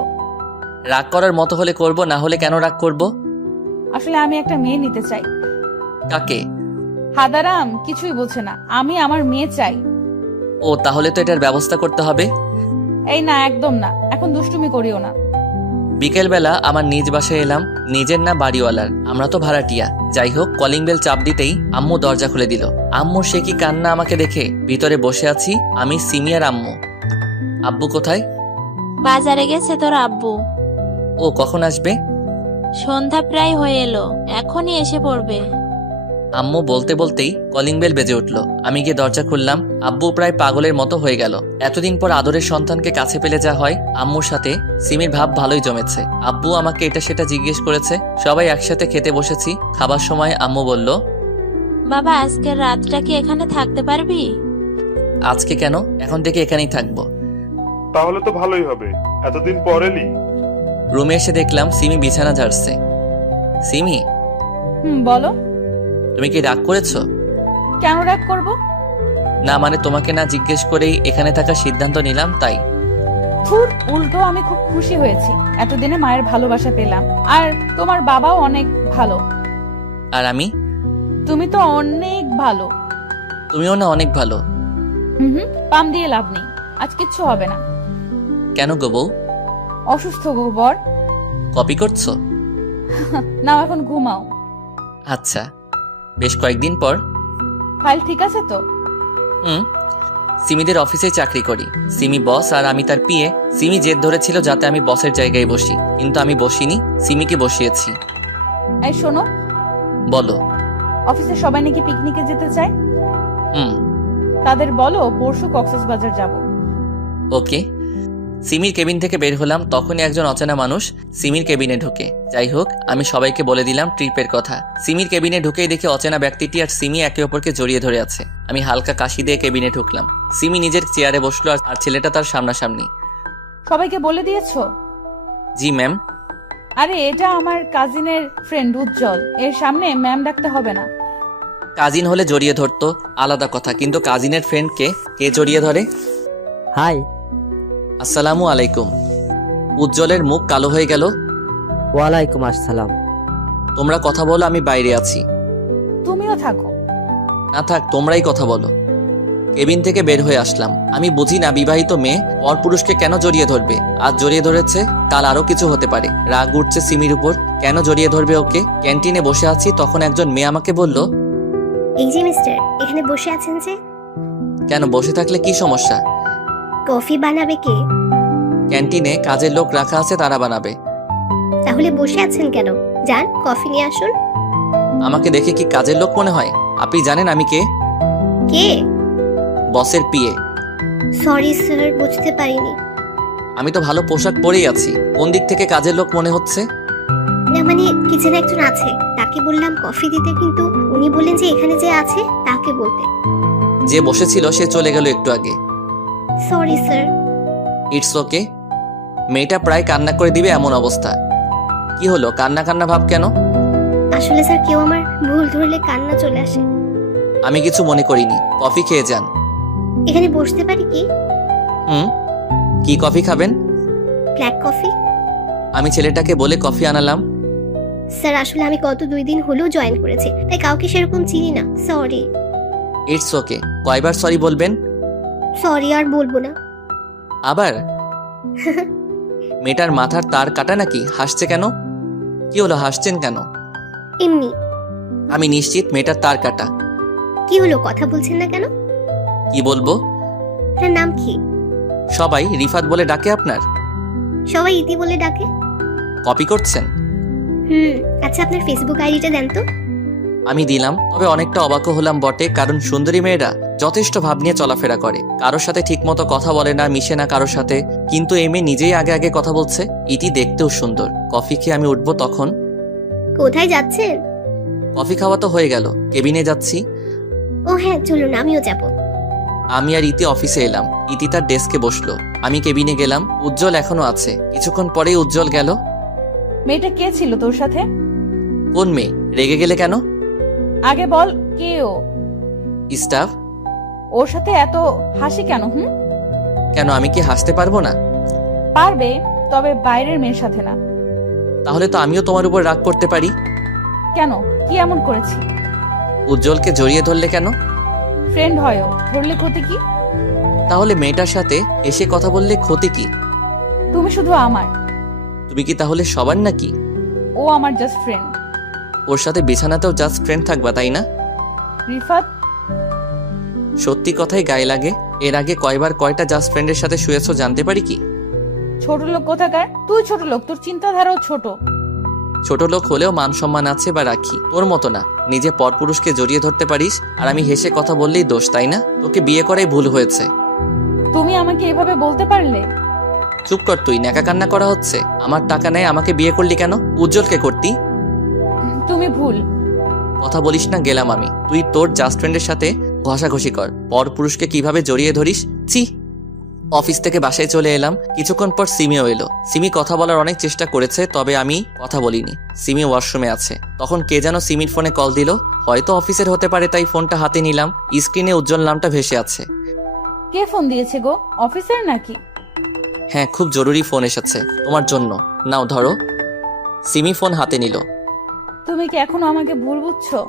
রাগ করার মতো হলে করব, না হলে কেন রাগ করব? আসলে আমি একটা মেয়ে নিতে চাই। কাকে? হাদারাম কিছুই বোঝে না, আমি আমার মেয়ে চাই। ও তাহলে তো এটার ব্যবস্থা করতে হবে। এই না, একদম না, এখন দুষ্টুমি করিও না। বিকেলবেলা আমার নিজ বাসায় এলাম, নিজের না বাড়িওয়ালার। আমরা তো ভাড়াটিয়া। যাই হোক, কলিং বেল চাপ দিতেই আম্মু দরজা খুলে দিল। আম্মু সে কি কান্না আমাকে দেখে। ভিতরে বসে আছি আমি, সিমি আর আম্মু। আব্বু কোথায়? বাজারে গেছে তোর আব্বু। ও কখন আসবে? সন্ধ্যা প্রায় হয়ে এলো, এখনই এসে পড়বে। আম্মু বলতে বলতেই কলিং বেল বেজে উঠল। আমি গিয়ে দরজা খুললাম। আব্বু প্রায় পাগলের মতো হয়ে গেল। এতদিন পর আদরের সন্তানকে কাছে পেলে যা হয়। আম্মুর সাথে সিমির ভাব ভালোই জমেছে। আব্বু আমাকে এটা সেটা জিজ্ঞেস করেছে। সবাই একসাথে খেতে বসেছি। খাবার সময় আম্মু বলল, বাবা আজকের রাতটা কি এখানে থাকতে পারবি? আজকে কেন, এখন থেকে এখানেই থাকবো। তাহলে তো ভালোই হবে, এতদিন পর এলি। রুমে এসে দেখলাম সিমি বিছানা ঝাড়ছে। সিমি, বলো। তুমি কি রাগ করেছো? কেন রাগ করব? না মানে তোমাকে না জিজ্ঞেস করেই এখানে থাকার সিদ্ধান্ত নিলাম, তাই। ধুর, উল্টো আমি খুব খুশি হয়েছি। এতদিনে মায়ের ভালোবাসা পেলাম। আর তোমার বাবাও অনেক ভালো। আর আমি? তুমি তো অনেক ভালো। তুমিও না অনেক ভালো। পাম দিয়ে লাভ নেই, আজ কিচ্ছু হবে না। কেন গো বউ? অসুস্থ গোবর। কপি করছো? না, এখন ঘুমাও। আচ্ছা। বেশ কয়েকদিন পর। ফাইল ঠিক আছে তো? সিমিদের অফিসে চাকরি করি। সিমি বস আর আমি তার পিএ। সিমি জেদ ধরেছিল যাতে আমি বসের জায়গায় বসি, কিন্তু আমি বসিনি, সিমিকে বসিয়েছি। এই শোনো। বলো। অফিসে সবাই নাকি পিকনিকে যেতে চায়। তাদের বলো পরশু কক্সবাজার যাব। ওকে। সিমির কেবিন থেকে বের হলাম, তখনই একজন অচেনা মানুষ সিমির কেবিনে ঢুকে। যাই হোক, আমি সবাইকে বলে দিলাম ট্রিপের কথা। সিমির কেবিনে ঢুকেই দেখি অচেনা ব্যক্তিটি আর সিমি একে অপরকে জড়িয়ে ধরে আছে। আমি হালকা কাশি দিয়ে কেবিনে ঢুকলাম। সিমি নিজের চেয়ারে বসলো আর ছেলেটা তার সামনাসামনি। সবাইকে বলে দিয়েছো? জি ম্যাম। আরে এটা আমার কাজিনের ফ্রেন্ড উজ্জ্বল, এর সামনে ম্যাম ডাকতে হবে না। কাজিন হলে জড়িয়ে ধরতো, আলাদা কথা, কিন্তু কাজিনের ফ্রেন্ডকে কে জড়িয়ে ধরে? হাই। আসসালামু আলাইকুম। উজ্জ্বলের মুখ কালো হয়ে গেল। ওয়ালাইকুম আসসালাম। তোমরা কথা বলো, আমি বাইরে আছি। তুমিও থাকো। না থাক, তোমরাই কথা বলো। কেবিন থেকে বের হয়ে আসলাম। আমি বুঝি না বিবাহিত মেয়ে পরপুরুষকে কেন জড়িয়ে ধরবে। আজ জড়িয়ে ধরেছে, কাল আরো কিছু হতে পারে। রাগ উঠছে সিমির উপর, কেন জড়িয়ে ধরবে ওকে। ক্যান্টিনে বসে আছি, তখন একজন মেয়ে আমাকে বলল, এই যে মিস্টার, এখানে বসে আছেন যে? কেন, বসে থাকলে কি সমস্যা? কফি বানাবে কে? ক্যান্টিনে কাজের লোক রাখা আছে, তারা বানাবে। তাহলে বসে আছেন কেন? যান কফি নিয়ে আসুন। আমাকে দেখে কি কাজের লোক মনে হয়? আপনি জানেন আমি কে? কে? বসের পিএ। সরি স্যার, বুঝতে পারিনি। আমি তো ভালো পোশাক পরেই আছি, কোন দিক থেকে কাজের লোক মনে হচ্ছে? না মানে কিচেনে একজন আছে, তাকে বললাম কফি দিতে, কিন্তু উনি বললেন যে এখানে যে আছে তাকে বলতে। যে বসেছিল সে চলে গেল একটু আগে। Sorry sir. It's okay. মেয়েটা প্রায় কান্না করে দিবে এমন অবস্থা। কি হলো, কান্না কান্না ভাব কেন? আসলে স্যার, কেউ আমার ভুল ধরলে কান্না চলে আসে। আমি কিছু মনে করিনি, কফি খেয়ে যান। এখানে বসতে পারি কি? কি কফি খাবেন? Black coffee. আমি ছেলেটাকে বলে কফি আনালাম। স্যার আসলে আমি গত 2 দিন হলেও জয়েন করেছি, তাই কাউকে সেরকম চিনি না, সরি। It's okay. কয়বার সরি বলবেন? সরি আর বলবো না। আবার? মেয়েটার মাথার তার কাটা নাকি? হাসছে কেন? কি হলো, হাসছেন কেন? এমনি। আমি নিশ্চিত মেয়েটার তার কাটা। কি হলো, কথা বলছেন না কেন? কি বলবো? আপনার নাম কি? সবাই রিফাত বলে ডাকে আপনার? সবাই ইতি বলে ডাকে। কপি করছেন? আচ্ছা, আপনার ফেসবুক আইডিটা দেন তো। আমি দিলাম, তবে অনেকটা অবাকও হলাম বটে, কারণ সুন্দরী মেয়েরা যথেষ্ট ভাব নিয়ে চলাফেরা করে, কারোর সাথে ঠিকমতো কথা বলে না, মিশে না কারোর সাথে। কিন্তু এই মেয়ে নিজেই আগে আগে কথা বলছে। ইতি দেখতেও সুন্দর। কফি খেয়ে আমি উঠবো তখন। কোথায় যাচ্ছেন? কফি খাওয়া তো হয়ে গেল, কেবিনে যাচ্ছি। ও হ্যাঁ, চলুন, আমিও যাব। আমি আর ইতি অফিসে এলাম। ইতি তার ডেস্কে বসলো, আমি কেবিনে গেলাম। উজ্জ্বল এখনো আছে। কিছুক্ষণ পরেই উজ্জ্বল গেল। মেয়েটা কে ছিল তোর সাথে? কোন মেয়ে? রেগে গেলে কেন? আগে বল, কে ও? স্টাফ। ওর সাথে এত হাসি কেন? কেন, আমি কি হাসতে পারবো না? পারবে, তবে বাইরের মেয়ের সাথে না। তাহলে তো আমিও তোমার উপর রাগ করতে পারি। কেন, কি এমন করেছি? উজ্জ্বলকে জড়িয়ে ধরলে কেন? ফ্রেন্ড হয়ও, ধরলে ক্ষতি কি? তাহলে মেয়েটার সাথে এসে কথা বললে ক্ষতি কি? তুমি শুধু আমার। তুমি কি তাহলে সবার নাকি? ও আমার জাস্ট ফ্রেন্ড। ওর সাথে বিছানাতেও জাস্ট ফ্রেন্ড থাকবা, তাই না? রিফাত, সত্যি কথাই গায়ে লাগে। এর আগে কয়বার কয়টা জাস্ট ফ্রেন্ডের সাথে শুয়েছো জানতে পারি কি? ছোট লোক কোথাকার? তুই ছোট লোক, তোর চিন্তাধারাও ছোট। ছোট লোক হলেও মান সম্মান আছে বা রাখি, তোর মতো না। নিজে পরপুরুষকে জড়িয়ে ধরতে পারিস, আর আমি হেসে কথা বললেই দোষ, তাই না? তোকে বিয়ে করাই ভুল হয়েছে। তুমি আমাকে এভাবে বলতে পারলে? চুপ কর তুই, ন্যাকা কান্না করা হচ্ছে। আমার টাকা নেয় আমাকে বিয়ে করলি কেন? উজ্জ্বলকে করতি। তুমি ভুল। কথা বলিস না, গেলাম আমি। তুই তোর জাস্ট ফ্রেন্ডের সাথে ঘষাঘষি কর, পরপুরুষকে কিভাবে জড়িয়ে ধরিস। ছি। অফিস থেকে বাসায় চলে এলাম। কিছুক্ষণ পর সিমিও এলো। সিমি কথা বলার অনেক চেষ্টা করেছে, তবে আমি কথা বলিনি। সিমি ওয়াশরুমে আছে। তখন কে যেন সিমির ফোনে কল দিল। হয়তো অফিসের হতে পারে, তাই ফোনটা হাতে নিলাম। স্ক্রিনে উজ্জ্বল নামটা ভেসে আছে। কে ফোন দিয়েছে গো? অফিসের নাকি? হ্যাঁ, খুব জরুরি ফোন এসেছে তোমার জন্য। নাও ধরো। সিমি ফোন হাতে নিল। তুমি কি এখনো আমাকে ভুল বুঝছো?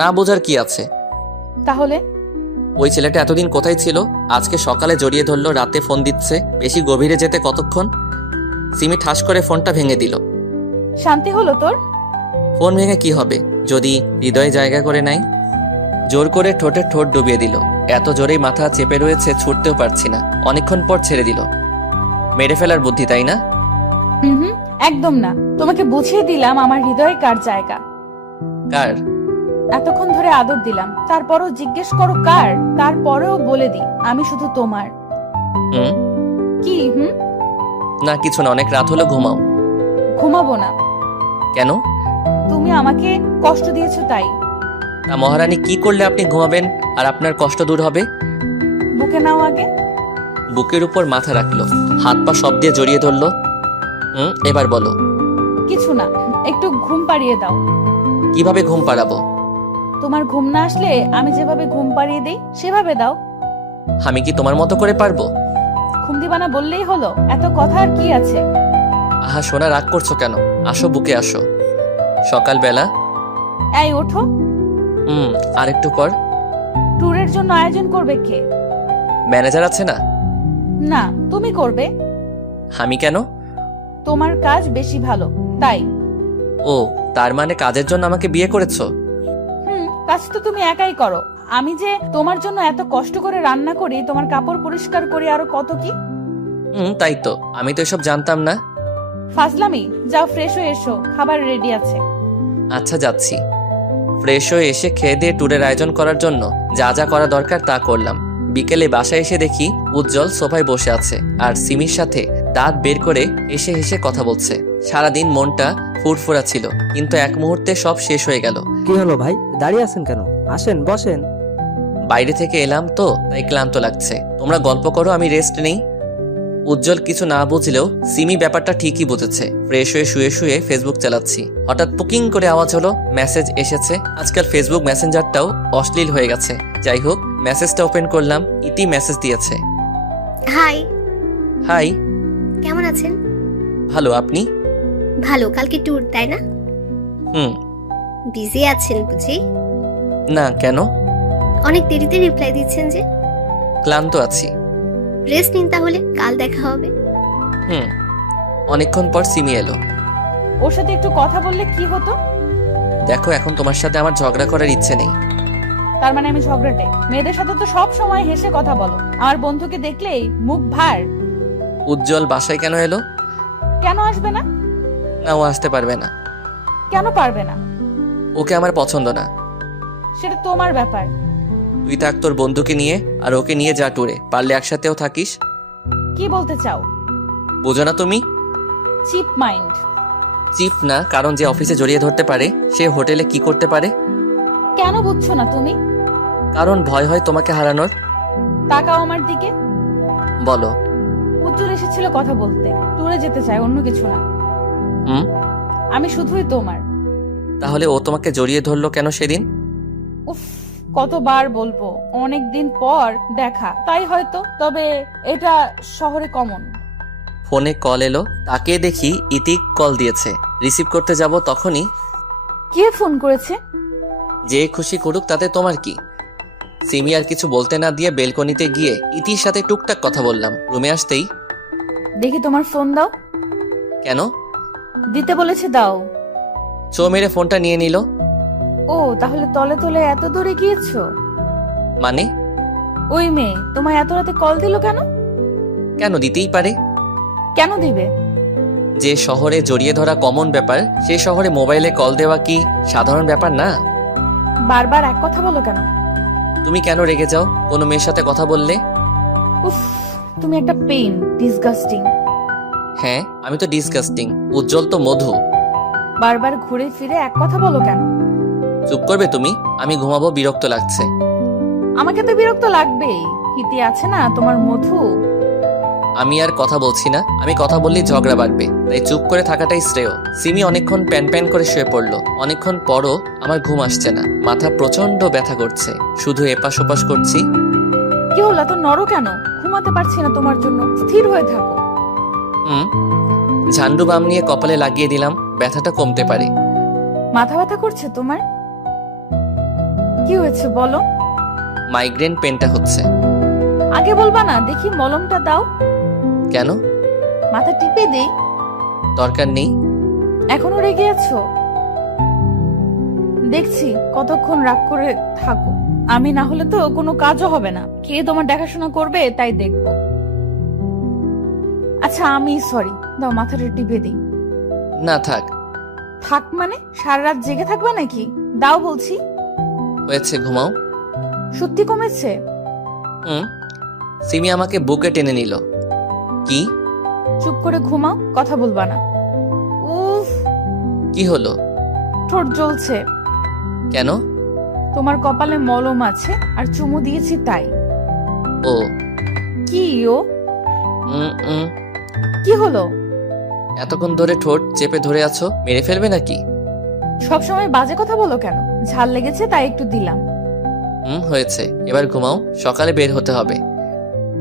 না বোঝার কি আছে? তাহলে ওই ছেলেটা এতদিন কোথায় ছিল? আজকে সকালে জড়িয়ে ধরলো, রাতে ফোন দিচ্ছে। বেশি গভীরে যেতে কতক্ষণ? সিমি ঠাস করে ফোনটা ভেঙে দিল। শান্তি হলো তোর? ফোন ভেঙে কি হবে যদি হৃদয়ে জায়গা করে নেয়? জোর করে ঠোঁটে ঠোঁট ডুবিয়ে দিল। এত জোরেই মাথা চেপে রয়েছে, ছুটতেও পারছি না। অনেকক্ষণ পর ছেড়ে দিল। মেরে ফেলার বুদ্ধি, তাই না? হুম, একদম না। তোমাকে বুঝিয়ে দিলাম আমার হৃদয়ে কার জায়গা। কার? এতক্ষণ ধরে আদর দিলাম, তারপরও জিজ্ঞেস করো কার? তারপরেও বলে দি আমি শুধু তোমার। হুম? কি না কিছু না, অনেক রাত হলো, ঘুমাও। ঘুমাবো না। কেন? তুমি আমাকে কষ্ট দিয়েছো তাই। তা মহারানী, কি করলে আপনি ঘুমাবেন আর আপনার কষ্ট দূর হবে? বুকে নাও আগে। বুকের উপর মাথা রাখলো, হাত পা সব দিয়ে জড়িয়ে ধরলো। এবার বলো। কিছু না, একটু ঘুম পাড়িয়ে দাও। কিভাবে ঘুম পাড়াবো? তোমার ঘুম না আসলে আমি যেভাবে ঘুম পাড়িয়ে দেই সেভাবে দাও। আমি কি তোমার মতো করে পারবো? ঘুম দিবা না বললেই হলো, এত কথা আর কি আছে? আহা সোনা, রাগ করছো কেন? আসো, বুকে আসো। সকালবেলা। এই ওঠো। আর একটু পর। ট্যুরের জন্য আয়োজন করবে কে? ম্যানেজার আছে না? না, তুমি করবে। আমি কেন? তোমার কাজ বেশি ভালো তাই। ও, তার মানে কাজের জন্য আমাকে বিয়ে করেছো? কাজ তো তুমি একাই করো। আমি যে তোমার জন্য এত কষ্ট করে রান্না করি, তোমার কাপড় পরিষ্কার করি, আরো কত কি। তাই তো, আমি তো এসব জানতাম না। ফাজলামি। যাও ফ্রেশ হয়ে এসো, খাবার রেডি আছে। আচ্ছা, যাচ্ছি। ফ্রেশ হয়ে এসে খেয়ে দিয়ে ট্যুরের আয়োজন করার জন্য যা যা করা দরকার তা করলাম। বিকেলে বাসায় এসে দেখি উজ্জ্বল সোফায় বসে আছে আর সিমির সাথে দাঁত বের করে হেসে হেসে কথা বলছে। সারাদিন মনটা ফুরফুরা ছিল, কিন্তু এক মুহূর্তে সব শেষ হয়ে গেল। কি হলো ভাই, দাঁড়িয়ে আছেন কেন? আসেন, বসেন। বাইরে থেকে এলাম তো, তাই ক্লান্ত লাগছে। তোমরা গল্প করো, আমি রেস্ট নেই। উজ্জ্বল কিছু না বুঝলেও সিমি ব্যাপারটা ঠিকই বুঝেছে। ফ্রেশ হয়ে শুয়ে শুয়ে ফেসবুক চালাচ্ছি। হঠাৎ পুকিং করে আওয়াজ হলো, মেসেজ এসেছে। আজকাল ফেসবুক মেসেঞ্জারটাও অশ্লীল হয়ে গেছে। যাই হোক, মেসেজটা ওপেন করলাম। ইতি মেসেজ দিয়েছে। হাই। হাই। কেমন আছেন? ভালো, আপনি? ভালো। কালকে ট্যুর, তাই না? বিজি আছেন বুঝি? না, কেন? অনেক দেরিতে রিপ্লাই দিচ্ছেন যে। ক্লান্ত আছি। রেস্ট নিন তাহলে, কাল দেখা হবে। অনেকক্ষণ পর সিমি এলো। ওর সাথে একটু কথা বললে কি হতো? দেখো এখন তোমার সাথে আমার ঝগড়া করার ইচ্ছে নেই। তার মানে আমি ঝগড়াটে? মেয়েদের সাথে তো সব সময় হেসে কথা বলো, আমার বন্ধুকে দেখলেই মুখ ভার। উজ্জ্বল বাসায় কেন এলো? কেন আসবে না? না, ও আসতে পারবে না। কেন পারবে না? ওকে আমার পছন্দ না। সেটা তোমার ব্যাপার। তুই থাক তোর বন্ধুকে নিয়ে, আর ওকে নিয়ে যা ট্যুরে, পারলে একসাথেও থাকিস। কি বলতে চাও? বোঝো না তুমি? Chip mind. চিপ না, কারণ যে অফিসে জড়িয়ে ধরতে পারে সে হোটেলে কি করতে পারে। কেন বুঝছো না তুমি? কারণ ভয় হয় তোমাকে হারানোর। তাকাও আমার দিকে। বলো। উজ্জ্বল এসেছিল কথা বলতে, ট্যুরে যেতে চায়, অন্য কিছু না। হুম। আমি শুধুই তোমার। তাহলে ও তোমাকে জড়িয়ে ধরলো কেন সেদিন? উফ, কতবার বলবো, অনেক দিন পর দেখা, তাই হয়তো। তবে এটা শহরে কমন। ফোনে কল এলো, তাকে দেখি ইতিক কল দিয়েছে। রিসিভ করতে যাব তখনই কে ফোন করেছে? যে খুশি করুক, তাতে তোমার কি? সিমি আর কিছু বলতে না দিয়ে বেলকনিতে গিয়ে ইতির সাথে টুকটাক কথা বললাম। রুমে আসতেই দেখি তোমার ফোন দাও। কেন? দিতে বলেছে, দাও। চো মেরে ফোনটা নিয়ে নিল। ও, তাহলে তলে তলে এত দূরে গিয়েছো? মানে? ওই মেয়ে তোমায় এত রাতে কল দিল কেন? কেন দিতেই পারে। কেন দিবে? যে শহরে জড়িয়ে ধরা কমন ব্যাপার, সে শহরে মোবাইলে কল দেওয়া কি সাধারণ ব্যাপার না? বারবার এক কথা বলো কেন? তুমি কেন রেগে যাও কোনো মেয়ের সাথে কথা বললে? উফ, তুমি একটা পেইন, ডিসগাস্টিং। হ্যাঁ, আমি তো ডিসগাস্টিং, উজ্জ্বল তো মধু। বারবার ঘুরে ফিরে এক কথা বলো কেন? চুপ করবে তুমি? আমি ঘুমাবো, বিরক্ত লাগছে। আমাকে তো বিরক্ত লাগবেই, হিতে আছে না তোমার মধু। আমি আর কথা বলছি না, আমি কথা বললেই ঝগড়া বাড়বে, তাই চুপ করে থাকাটাই শ্রেয়। সিমি অনেকক্ষণ প্যান প্যান করে শুয়ে পড়লো। অনেকক্ষণ পরও আমার ঘুম আসছে না, মাথা প্রচন্ড ব্যথা করছে, শুধু এপাশ ওপাশ করছি। কি হলো, এত নড়ো কেন? ঘুমাতে পারছি না তোমার জন্য, স্থির হয়ে থাকো। ঝান্ডু বাম নিয়ে কপালে লাগিয়ে দিলাম, ব্যথাটা কমতে পারে। মাথা ব্যথা করছে তোমার? কি হয়েছে বলো? মাইগ্রেন পেনটা হচ্ছে। আগে বলবা না? দেখি মলমটা দাও। কেন? মাথা টিপে দেই। দরকার নেই। এখনো রেগে আছো? দেখছি কতক্ষণ রাগ করে থাকো। আমি না হলে তো কোনো কাজও হবে না। কে তোমার দেখাশোনা করবে তাই দেখবো। আচ্ছা, আমি সরি, দাও মাথাটা টিপে দিই। না থাক। থাক মানে? সারা রাত জেগে থাকবে নাকি? দাও বলছি। হয়েছে, ঘুমাও। সত্যি কমেছে? সিমি আমাকে বুকে টেনে নিল। কি? চুপ করে ঘুমাও, কথা বলবা না। উফ, কি হলো? ঠোঁট জ্বলছে। কেন? তোমার কপালে মলম আছে আর চুমু দিয়েছি তাই। ও। কি ও? উম, কি হলো? এতক্ষণ ধরে ঠোঁট চেপে ধরে আছো, মেরে ফেলবে নাকি? সবসময় বাজে কথা বলো কেন? ঝাল লেগেছে তাই একটু দিলাম। হয়েছে, এবার ঘুমাও, সকালে বের হতে হবে।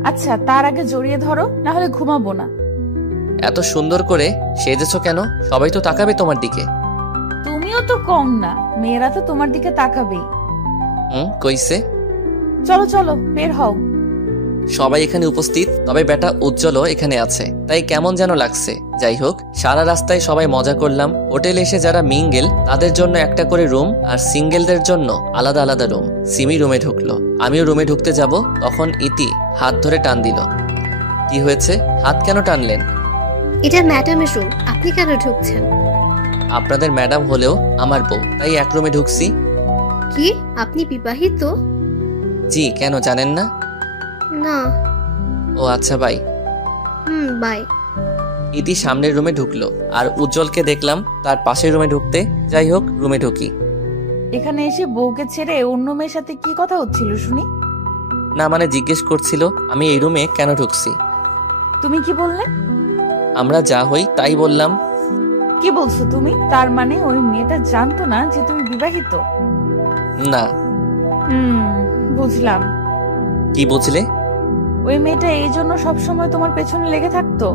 আচ্ছা, তার আগে জড়িয়ে ধরো, না হলে ঘুমাবো না। এত সুন্দর করে সেজেছো কেন? সবাই তো তাকাবে তোমার দিকে। তুমিও তো কম না, মেয়েরা তো তোমার দিকে তাকাবেই। কইছে? চলো চলো, বের হও। সবাই এখানে উপস্থিত, তবে বেটা উজ্জ্বলও এখানে আছে, তাই কেমন যেন লাগছে। যাই হোক, সারা রাস্তায় সবাই মজা করলাম। হোটেলে এসে যারা মিঙ্গেল তাদের জন্য একটা করে রুম, আর সিঙ্গেলদের জন্য আলাদা আলাদা রুম। সিমি রুমে ঢুকলো, আমিও রুমে ঢুকতে যাব, তখন ইতি হাত ধরে টান দিল। কি হয়েছে? হাত কেন টানলেন? এটা ম্যাডামের রুম, আপনি কেন ঢুকছেন? আপনাদের ম্যাডাম হলেও আমার বউ, তাই এক রুমে ঢুকছি। কি আপনি বিবাহিত? জি, কেন জানেন না? না। ও আচ্ছা, বাই। বাই। ইতি সামনের রুমে ঢুকলো, আর উজ্জ্বলকে দেখলাম তার পাশের রুমে ঢুকতে। যাই হোক, রুমে ঢুকি। এখানে এসে বউকে ছেড়ে অন্য মেয়ের সাথে কি কথা হচ্ছিল শুনি? না মানে জিজ্ঞেস করছিল আমি এই রুমে কেন ঢুকছি। তুমি কি বললে? আমরা যা হই তাই বললাম। কি বলছো তুমি? তার মানে ওই মেয়েটা জানতো না যে তুমি বিবাহিত? না। বুঝলাম। কি বুঝলে? ওই মেয়েটা এই জন্য সবসময় তোমার পেছনে লেগে থাকতো?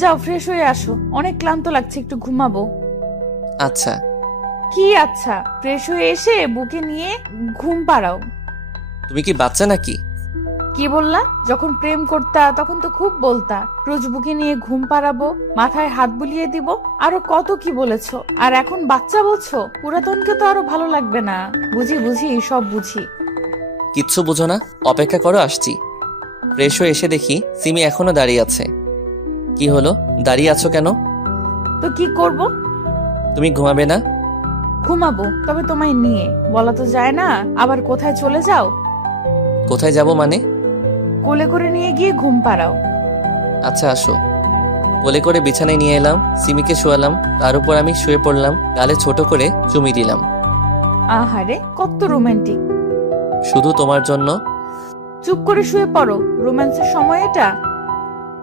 যাও, ফ্রেশ হয়ে আসো, অনেক ক্লান্ত লাগছে, একটু ঘুমাবো। আচ্ছা। কি আচ্ছা? ফ্রেশ হয়ে এসে বুকে নিয়ে ঘুম পাড়াও। তুমি কি বাচ্চা নাকি? কি বললা? যখন প্রেম করতা তখন তো খুব বলতা, রোজ বুকে নিয়ে ঘুম পাড়াবো, মাথায় হাত বুলিয়ে দিব, আরো কত কি বলেছো। আর এখন বাচ্চা বলছো? পুরাতনকে তো আরো ভালো লাগবে না। বুঝি বুঝি, সব বুঝি। কিচ্ছু বুঝো না, অপেক্ষা করো, আসছি। ফ্রেশ হয়ে এসে দেখি সিমি এখনো দাঁড়িয়ে আছে। কি হলো, দাঁড়িয়ে আছো কেন? তো কি করব? তুমি ঘুমাবে না? ঘুমাবো, তবে তোমায় নিয়ে। বলা তো যায় না, আবার কোথায় চলে যাও। কোথায় যাব মানে? কোলে করে নিয়ে গিয়ে ঘুম পাড়াও। আচ্ছা আসো। কোলে করে বিছানায় নিয়ে এলাম, সিমিকে শোয়ালাম, তার উপর আমি শুয়ে পড়লাম, গালে ছোট করে চুমি দিলাম। আহারে, কত রোমান্টিক। শুধু তোমার জন্য। চুপ করে শুয়ে পড়ো, রোম্যান্সের সময় এটা।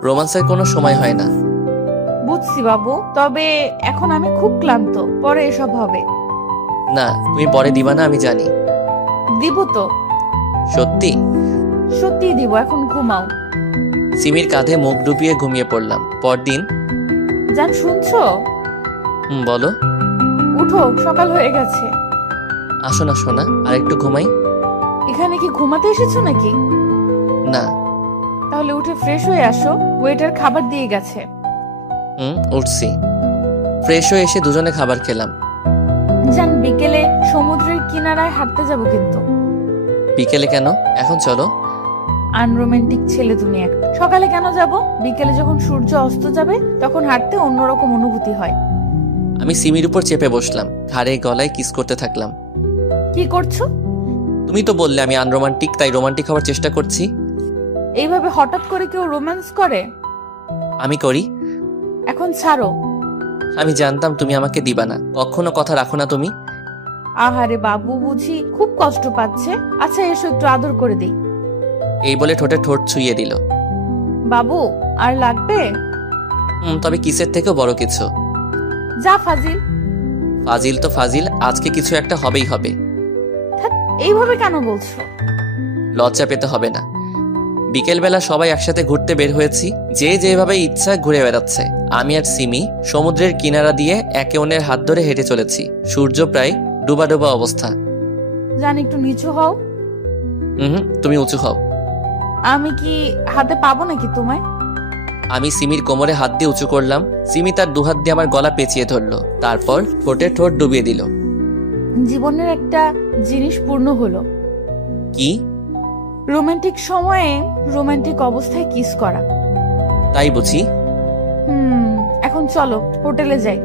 রোমান্সের কোনো সময় হয় না। বুঝছি বাবু, তবে এখন আমি খুব ক্লান্ত, পরে এসব হবে। না, তুমি পরে দিবা না, আমি জানি। দিব তো, সত্যি? সত্যি দিব, এখন ঘুমাও। সিমির কাঁধে মুখ ডুবিয়ে ঘুমিয়ে পড়লাম। পরদিন। জান, শুনছো? বলো। উঠো, সকাল হয়ে গেছে। আসো না সোনা, আর একটু ঘুমাই। এখানে কি ঘুমাতে এসেছো নাকি? না। তাহলে উঠে ফ্রেশ হয়ে আসো, ওয়েটার খাবার দিয়ে গেছে। উঠছি। ফ্রেশ হয়ে এসে দুজনে খাবার খেলাম। জান, বিকেলে সমুদ্রের কিনারায় হাঁটতে যাবো কিন্তু। বিকেলে কেন? এখন চলো। আনরোমান্টিক ছেলে তুমি একটা। সকালে কেন যাব? বিকেলে যখন সূর্য অস্ত যাবে তখন হাঁটতে অন্যরকম অনুভূতি হয়। আমি সিমির উপর চেপে বসলাম, ঘাড়ে গলায় কিস করতে থাকলাম। কি করছো? তুমি তো বললে আমি আনরোমান্টিক, তাই রোমান্টিক হওয়ার চেষ্টা করছি। এইভাবে হঠাৎ করে কেউ রোম্যান্স করে? আমি করি। এখন ছাড়ো। আমি জানতাম তুমি আমাকে দিবা না, কখনো কথা রাখো না তুমি। আহারে বাবু, বুঝি খুব কষ্ট পাচ্ছে। আচ্ছা এসো, একটু আদর করে দিই। এই বলে ঠোঁটে ঠোঁট ছুঁয়ে দিল। বাবু, আর লাগবে? তবে কিসের থেকেও বড় কিছু। যা ফাজিল। ফাজিল তো ফাজিল, আজকে কিছু একটা হবেই হবে। ধ্যাৎ, এইভাবে কেন বলছো? লজ্জা পেতে হবে না। বিকেলবেলা সবাই একসাথে ঘুরতে বের হয়েছি, যে যেভাবে ইচ্ছা ঘুরে বেড়াচ্ছে। আমি আর সিমি সমুদ্রের কিনারা দিয়ে একে অন্যের হাত ধরে হেঁটে চলেছি। সূর্য প্রায় ডুবা ডুবা অবস্থা। জান, একটু নিচু হও। তুমি উঁচু হও। আমি কি হাতে পাবো নাকি তোমায়? আমি সিমির কোমরে হাত দিয়ে উঁচু করলাম। সিমি তার দুহাত দিয়ে আমার গলা পেঁচিয়ে ধরলো, তারপর ঠোঁটে ঠোঁট ডুবিয়ে দিল। জীবনের একটা জিনিস পূর্ণ হলো। কি? রোমান্টিক সময়ে রোমান্টিক অবস্থায় কিস করা। তাই বুঝি। এখন চলো হোটেলে যাই।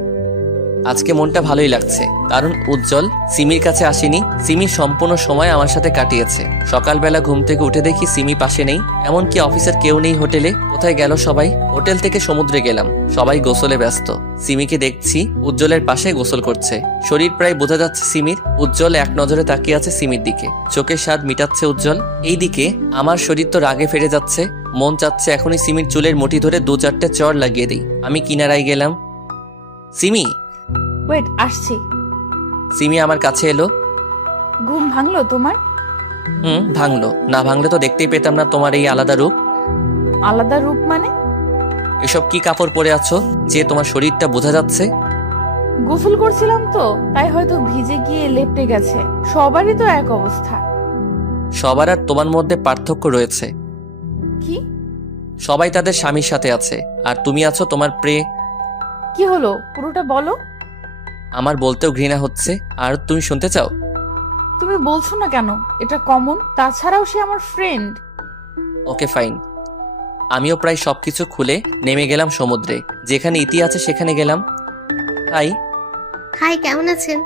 আজকে মনটা ভালোই লাগছে, কারণ উজ্জ্বল সিমির কাছে আসেনি। সিমি সম্পূর্ণ সময় আমার সাথে কাটিয়েছে। সকালবেলা ঘুম থেকে উঠে দেখি সিমি পাশে নেই, এমনকি অফিসের কেউ নেই হোটেলে। কোথায় গেল সবাই? হোটেল থেকে সমুদ্রে গেলাম, সবাই গোসলে ব্যস্ত। সিমিকে দেখছি উজ্জ্বলের পাশে গোসল করছে। শরীর প্রায় বোঝা যাচ্ছে সিমির। উজ্জ্বল এক নজরে তাকিয়ে আছে সিমির দিকে, চোখের স্বাদ মিটাচ্ছে উজ্জ্বল। এইদিকে আমার শরীর তো রাগে ফেটে যাচ্ছে, মন চাচ্ছে এখনই সিমির চুলের মুঠি ধরে 2-4টে চড় লাগিয়ে দিই। আমি কিনারায় গেলাম। সিমি। ওয়েট, আসছি। সিমি আমার কাছে এলো। ঘুম ভাঙলো তোমার? ভাঙলো। না ভাঙলে তো দেখতেই পেতাম না তোমার এই আলাদা রূপ। আলাদা রূপ মানে? এসব কি কাপড় পরে আছো যে তোমার শরীরটা বোঝা যাচ্ছে? গোসল করছিলাম তো, তাই হয়তো ভিজে গিয়ে লেপটে গেছে। সবারই তো এক অবস্থা। সবার আর তোমার মধ্যে পার্থক্য রয়েছে। কি? সবাই তাদের স্বামীর সাথে আছে, আর তুমি আছো তোমার কি হলো, পুরোটা বলো। আমার বলতেও ঘৃণা হচ্ছে, আর তুমি শুনতে চাও? তুমি বলছো না কেন? এটা কমন। তাছাড়াও সে আমার ফ্রেন্ড। Okay fine. আমিও প্রায় সবকিছু খুলে নেমে গেলাম সমুদ্রে। যেখানে ইতি আছে সেখানে গেলাম। হাই। হাই, কেমন আছেন?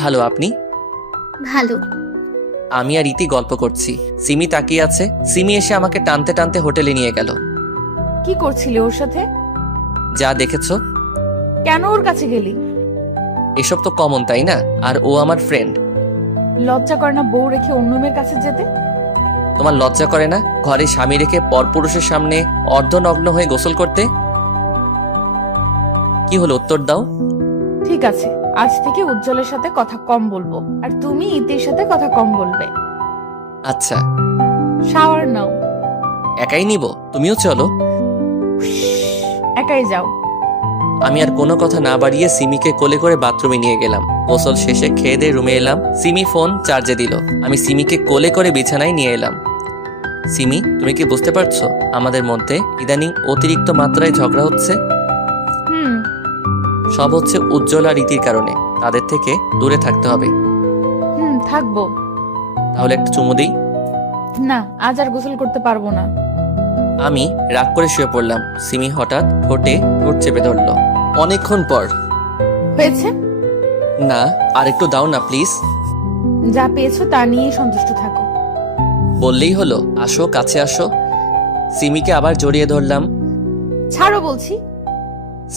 ভালো, আপনি? ভালো। আমি আর ইতি গল্প করছি, সিমি তাকিয়ে আছে। সিমি এসে আমাকে টানতে টানতে হোটেলে নিয়ে গেল। কি করছিলে ওর সাথে? যা দেখেছো। কেন ওর কাছে গেলি? এসব তো কমন, তাই না? আর ও আমার ফ্রেন্ড। লজ্জা করে না বউ রেখে অন্য মেয়ের কাছে যেতে? তোমার লজ্জা করে না ঘরে স্বামী রেখে পরপুরুষের সামনে অর্ধনগ্ন হয়ে গোসল করতে? কি হলো, উত্তর দাও। ঠিক আছে, আজ থেকে উজ্জ্বলের সাথে কথা কম বলবো, আর তুমি ইতির সাথে কথা কম বলবে। আচ্ছা। শাওয়ার নাও। একাই নিব? তুমিও চলো। একাই যাও। আমি আর কোনো কথা না বাড়িয়ে সিমিকে কোলে করে বাথরুমে নিয়ে গেলাম। গোসল শেষে খেয়ে দিয়ে রুমে এলাম। সিমি ফোন চার্জে দিল। আমি সিমিকে কোলে করে বিছানায় নিয়ে এলাম। সিমি, তুমি কি বুঝতে পারছো আমাদের মধ্যে ইদানিং অতিরিক্ত মাত্রায় ঝগড়া হচ্ছে? হুম। সব হচ্ছে উজ্জ্বল আর রীতির কারণে। তাদের থেকে দূরে থাকতে হবে। থাকবো। তাহলে একটা চুমু দিই। না, আজ আর গোসল করতে পারবো না। আমি রাগ করে শুয়ে পড়লাম। সিমি হঠাৎ ঠোঁটে ঠোঁট চেপে ধরল। অনেকক্ষণ পর। হয়েছে? না, আর একটু দাও না প্লিজ। যা পেয়েছো তা নিয়েই সন্তুষ্ট থাকো। বললেই হলো। আসো, কাছে আসো। সিমিকে আবার জড়িয়ে ধরলাম। ছাড়ো বলছি।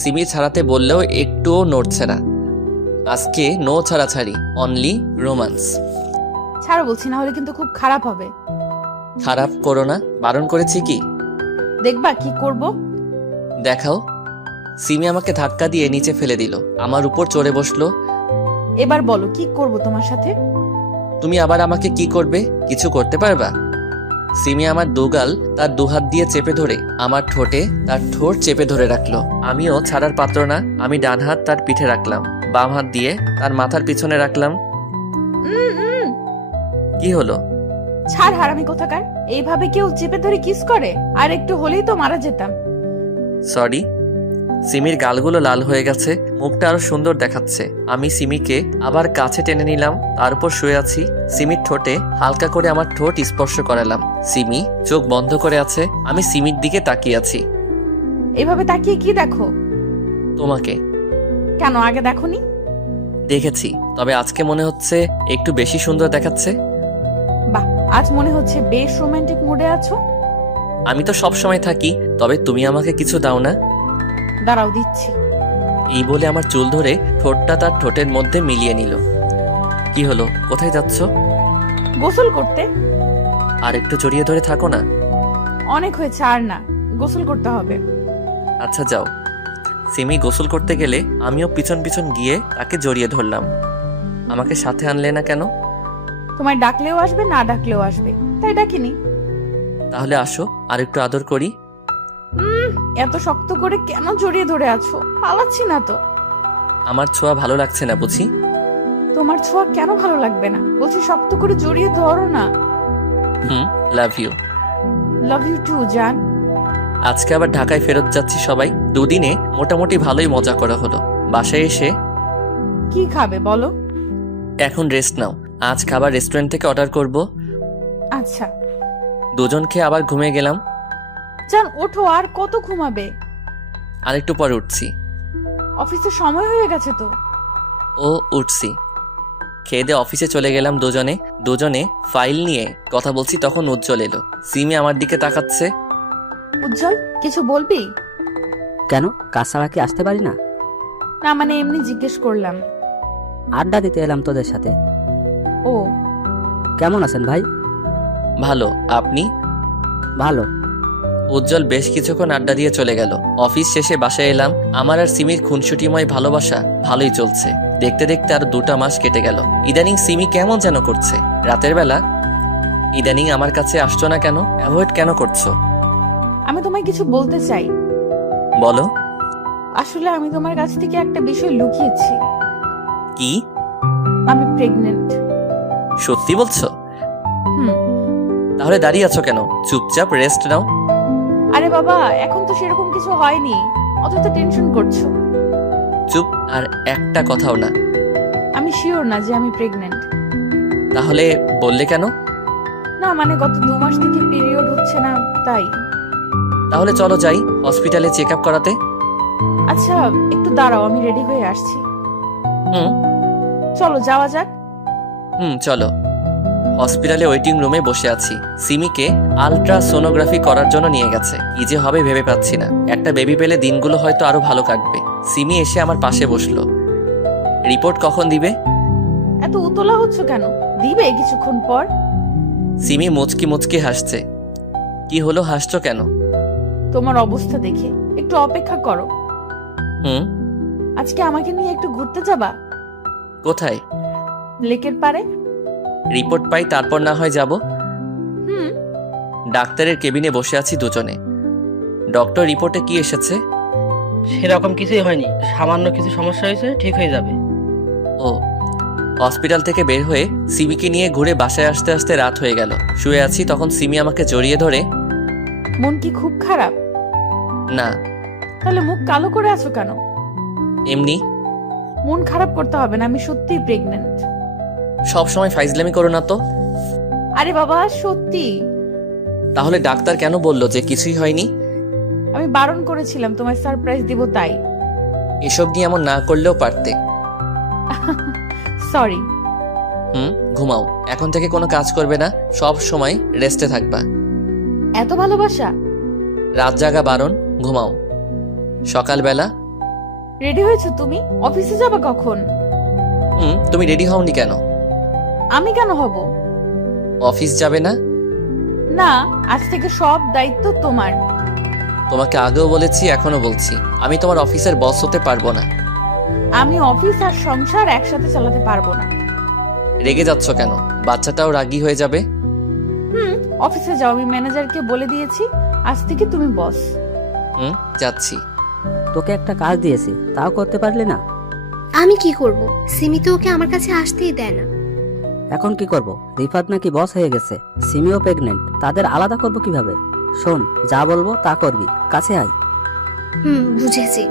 সিমি ছাড়াতে বললেও একটুও নড়ছে না। আজকে নো ছাড়াছাড়ি, অনলি রোমান্স। ছাড়ো বলছি, না হলে কিন্তু খুব খারাপ হবে। খারাপ করো না, বারণ করেছি কি? দেখবা কি করব। দেখাও। সিমি আমাকে ধাক্কা দিয়ে নিচে ফেলে দিল, আমার উপর চড়ে বসলো। এবার বলো কি করব তোমার সাথে। তুমি আবার আমাকে কি করবে? কিছু করতে পারবা? সিমি আমার দুগাল তার দুহাত দিয়ে চেপে ধরে আমার ঠোঁটে তার ঠোঁট চেপে ধরে রাখলো। আমিও ছাড়ার পাত্র না। আমি ডান হাত তার পিঠে রাখলাম, বাম হাত দিয়ে তার মাথার পিছনে রাখলাম। কি হলো? ছাড় হারামি কোথাকার। এইভাবে কেউ চেপে ধরে কিস করে? আর একটু হলেই তো মারা যেতাম। সরি। সিমির গালগুলো লাল হয়ে গেছে, মুখটা আরো সুন্দর দেখাচ্ছে। আমি সিমিকে আবার কাছে টেনে নিলাম, তার উপর শুয়ে আছি। সিমির ঠোঁটে হালকা করে আমার ঠোঁট স্পর্শ করালাম। সিমি চোখ বন্ধ করে আছে। আমি সিমির দিকে তাকিয়ে আছি। এভাবে তাকিয়ে কি দেখো? তোমাকে। কেন আগে দেখোনি? দেখেছি, তবে আজকে মনে হচ্ছে একটু বেশি সুন্দর দেখাচ্ছে। বাহ, আজ মনে হচ্ছে বেশ রোমান্টিক মুডে আছো। আমি তো সব সময় থাকি, তবে তুমি আমাকে কিছু দাও না। দাঁড়াও, দিচ্ছি। এই বলে আমার চুল ধরে ঠোঁটটা তার ঠোঁটের মধ্যে মিলিয়ে নিল। কি হলো? কোথায় যাচ্ছ? গোসল করতে। আর একটু জড়িয়ে ধরে থাকো না। অনেক হয়েছে, আর না, গোসল করতে হবে। আচ্ছা যাও। সিমি গোসল করতে গেলে আমিও পিছন পিছন গিয়ে তাকে জড়িয়ে ধরলাম। আমাকে সাথে আনলে না কেন? তোমায় ডাকলেও আসবে, না ডাকলেও আসবে, তাই ডাকিনি। তাহলে আসো, আর একটু আদর করি। এত শক্ত করে কেন জড়িয়ে ধরে আছো? পালাচ্ছি না তো। আমার ছোঁয়া ভালো লাগছে না বুঝি? তোমার ছোঁয়া কেন ভালো লাগবে না? বলছি শক্ত করে জড়িয়ে ধরো না। Love you. Love you too জান। আজকে আবার ঢাকায় ফেরত যাচ্ছি সবাই। দুদিনে মোটামুটি ভালোই মজা করা হলো। বাসায় এসে কি খাবে বলো? এখন রেস্ট নাও। আজ খাবার রেস্টুরেন্ট থেকে অর্ডার করব। আচ্ছা। দুজন খেয়ে আবার ঘুমিয়ে গেলাম। জান ওঠো, আর কত ঘুমাবে? আর একটু পরে উঠছি। অফিসের সময় হয়ে গেছে তো। ও উঠছি। খেয়ে দিয়ে অফিসে চলে গেলাম দুজনে ফাইল নিয়ে কথা বলছি, তখন উজ্জ্বল এলো। সিমি আমার দিকে তাকাচ্ছে। উজ্জ্বল, কিছু বলবি? কেন, কাজ ছাড়া কি আসতে পারি না? না মানে এমনি জিজ্ঞেস করলাম। আড্ডা দিতে এলাম তোদের সাথে। ও। কেমন আছেন ভাই? ভালো, আপনি? ভালো। উজ্জ্বল বেশ কিছুক্ষণ আড্ডা দিয়ে চলে গেল। অফিস শেষে বাসায় এলাম। আমার আর সিমির খুনসুটিময় ভালোবাসা ভালোই চলছে। দেখতে দেখতে আর 2টা মাস কেটে গেল। ইদানিং সিমি কেমন যেন করছে। রাতের বেলা ইদানিং আমার কাছে আসছো না কেন? অ্যাভয়েড কেন করছো? আমি তোমায় কিছু বলতে চাই। বলো। আসলে আমি তোমার কাছ থেকে একটা বিষয় লুকিয়েছি। কি? আমি প্রেগনেন্ট। সত্যি বলছো? হুম। তাহলে দাঁড়িয়ে আছো কেন? চুপচাপ রেস্ট নাও। আরে বাবা, এখন তো সেরকম কিছু হয়নি, অথচ টেনশন করছো। চুপ, আর একটা কথাও না। আমি শিওর না যে আমি প্রেগনেন্ট। তাহলে বললে কেন? না মানে গত 2 মাস থেকে পিরিয়ড হচ্ছে না, তাই। তাহলে চলো যাই হসপিটালে চেক আপ করাতে। আচ্ছা একটু দাঁড়াও, আমি রেডি হয়ে আসছি। হুম। চলো যাওয়া যাক। চলো। হসপিটালে ওয়েটিং রুমে বসে আছি। সিমিকে আলট্রাসোনোগ্রাফি করার জন্য নিয়ে গেছে। কি যে হবে ভেবে পাচ্ছি না। একটা বেবি পেলে দিনগুলো হয়তো আরো ভালো কাটবে। সিমি এসে আমার পাশে বসলো। রিপোর্ট কখন দিবে? এত উতলা হচ্ছ কেন? দিবে কিছুক্ষণ পর। সিমি মুচকি মুচকি হাসছে। কি হলো, হাসছো কেন? তোমার অবস্থা দেখে। একটু অপেক্ষা করো। আজকে আমাকে নিয়ে একটু ঘুরতে যাবা? কোথায়? লেকের পারে। রিপোর্ট পাই তারপর না হয় যাব। ডাক্তারের কেবিনে বসে আছি দুজনে। ডক্টর রিপোর্টে কি এসেছে? সেরকম কিছুই হয়নি, সামান্য কিছু সমস্যা হয়েছে, ঠিক হয়ে যাবে। ও হসপিটাল থেকে বের হয়ে সিমিকে নিয়ে ঘুরে বাসায় আসতে আসতে রাত হয়ে গেল। শুয়ে আছি, তখন সিমি আমাকে জড়িয়ে ধরে, মন কি খুব খারাপ? না তাহলে মুখ কালো করে আছো কেন? এমনি। মন খারাপ করতে হবে না, আমি সত্যিই প্রেগনেন্ট। সব সময় ফাইজলামি করো না তো। আরে বাবা সত্যি। তাহলে ডাক্তার কেন বললো যে কিছুই হয়নি? আমি বারণ করেছিলাম তোমায় সারপ্রাইজ দিব তাই। এসব নিয়ে এমন না করলেও পারতে। সরি। ঘুমাও, এখন থেকে কোনো কাজ করবে না, সব সময় রেস্টে থাকবা। এত ভালোবাসা? রাত জাগা বারণ, ঘুমাও। সকালবেলা রেডি হয়েছো তুমি? অফিসে যাবে কখন? তুমি রেডি হওনি কেন? আমি কেন হব? অফিস যাবে না? না, আজ থেকে সব দায়িত্ব তোমার। তোমাকে আগেও বলেছি, এখনো বলছি, আমি তোমার অফিসের বস হতে পারবো না। আমি অফিস আর সংসার একসাথে চালাতে পারবো না। রেগে যাচ্ছ কেন? বাচ্চাটাও রাগী হয়ে যাবে। অফিসে যাও, আমি ম্যানেজারকে বলে দিয়েছি আজ থেকে তুমি বস। যাচ্ছি। তোকে একটা কাজ দিয়েছি, তাও করতে পারলি না। আমি কি করব? সিমি তো ওকে আমার কাছে আসতেই দেয় না। এখন কি করব? রিফাত নাকি বস হয়ে গেছে, সিমিও প্রেগনেন্ট, তাদের আলাদা করব কিভাবে? শোন, যা বলবো তা করবি, কাছে আয়। বুঝেছি।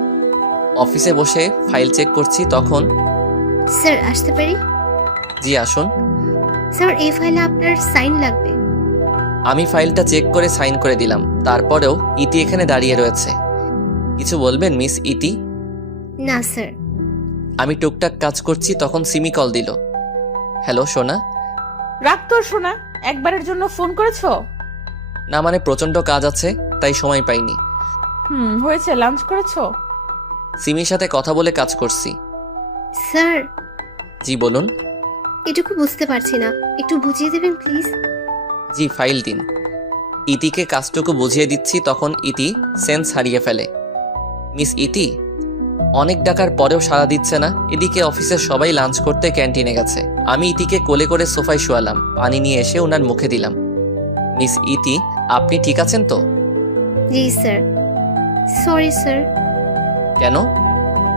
অফিসে বসে ফাইল চেক করছি, তখন স্যার আসতে পারি? জি আসুন। স্যার এই ফাইলে আপনার সাইন লাগবে। আমি ফাইলটা চেক করে সাইন করে দিলাম, তারপরেও ইতি এখানে দাঁড়িয়ে রয়েছে। কিছু বলবেন মিস ইতি? না স্যার। আমি টুকটাক কাজ করছি, তখন সিমি কল দিল। হ্যালো সোনা। রাগ তোর শোনা, একবারের জন্য ফোন করেছো? না মানে প্রচন্ড কাজ আছে, তাই সময় পাইনি। হয়েছে, লাঞ্চ করেছো? সিমির সাথে কথা বলে কাজ করছি। স্যার জি বলুন। এটুকু বুঝতে পারছি না, একটু বুঝিয়ে দেবেন প্লিজ। জি ফাইল দিন। ইতিকে কাজটুকু বুঝিয়ে দিচ্ছি, তখন ইতি সেন্স হারিয়ে ফেলে। মিস ইতি, অনেক ডাকার পরেও সাড়া দিচ্ছে না। এদিকে অফিসের সবাই লাঞ্চ করতে ক্যান্টিনে গেছে। আমি ইতিকে কোলে করে সোফায় শোয়ালাম, পানি নিয়ে এসে ওনার মুখে দিলাম। মিস ইতি, আপনি ঠিক আছেন তো? জি স্যার। Sorry sir. কেন?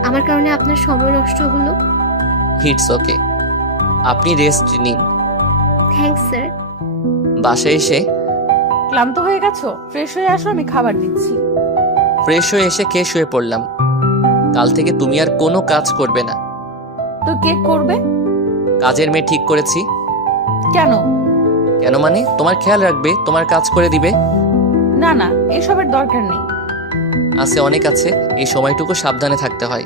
আমার কারণে আপনার সময় নষ্ট হলো। হিটস ওকে, আপনি রেস্ট নিন। Thanks sir. বাসায় এসে ক্লান্ত হয়ে গেছো? ফ্রেশ হয়ে আসো, আমি খাবার দিচ্ছি। ফ্রেশ হয়ে এসে খেয়ে শুয়ে পড়লাম। কাল থেকে তুমি আর কোনো কাজ করবে না। তো কে করবে? কাজের মেয়ে ঠিক করেছি। কেন? কেন মানে তোমার খেয়াল রাখবে, তোমার কাজ করে দিবে। না না, এসবের দরকার নেই। আছে, অনেক আছে, এই সময়টুকু সাবধানে থাকতে হয়।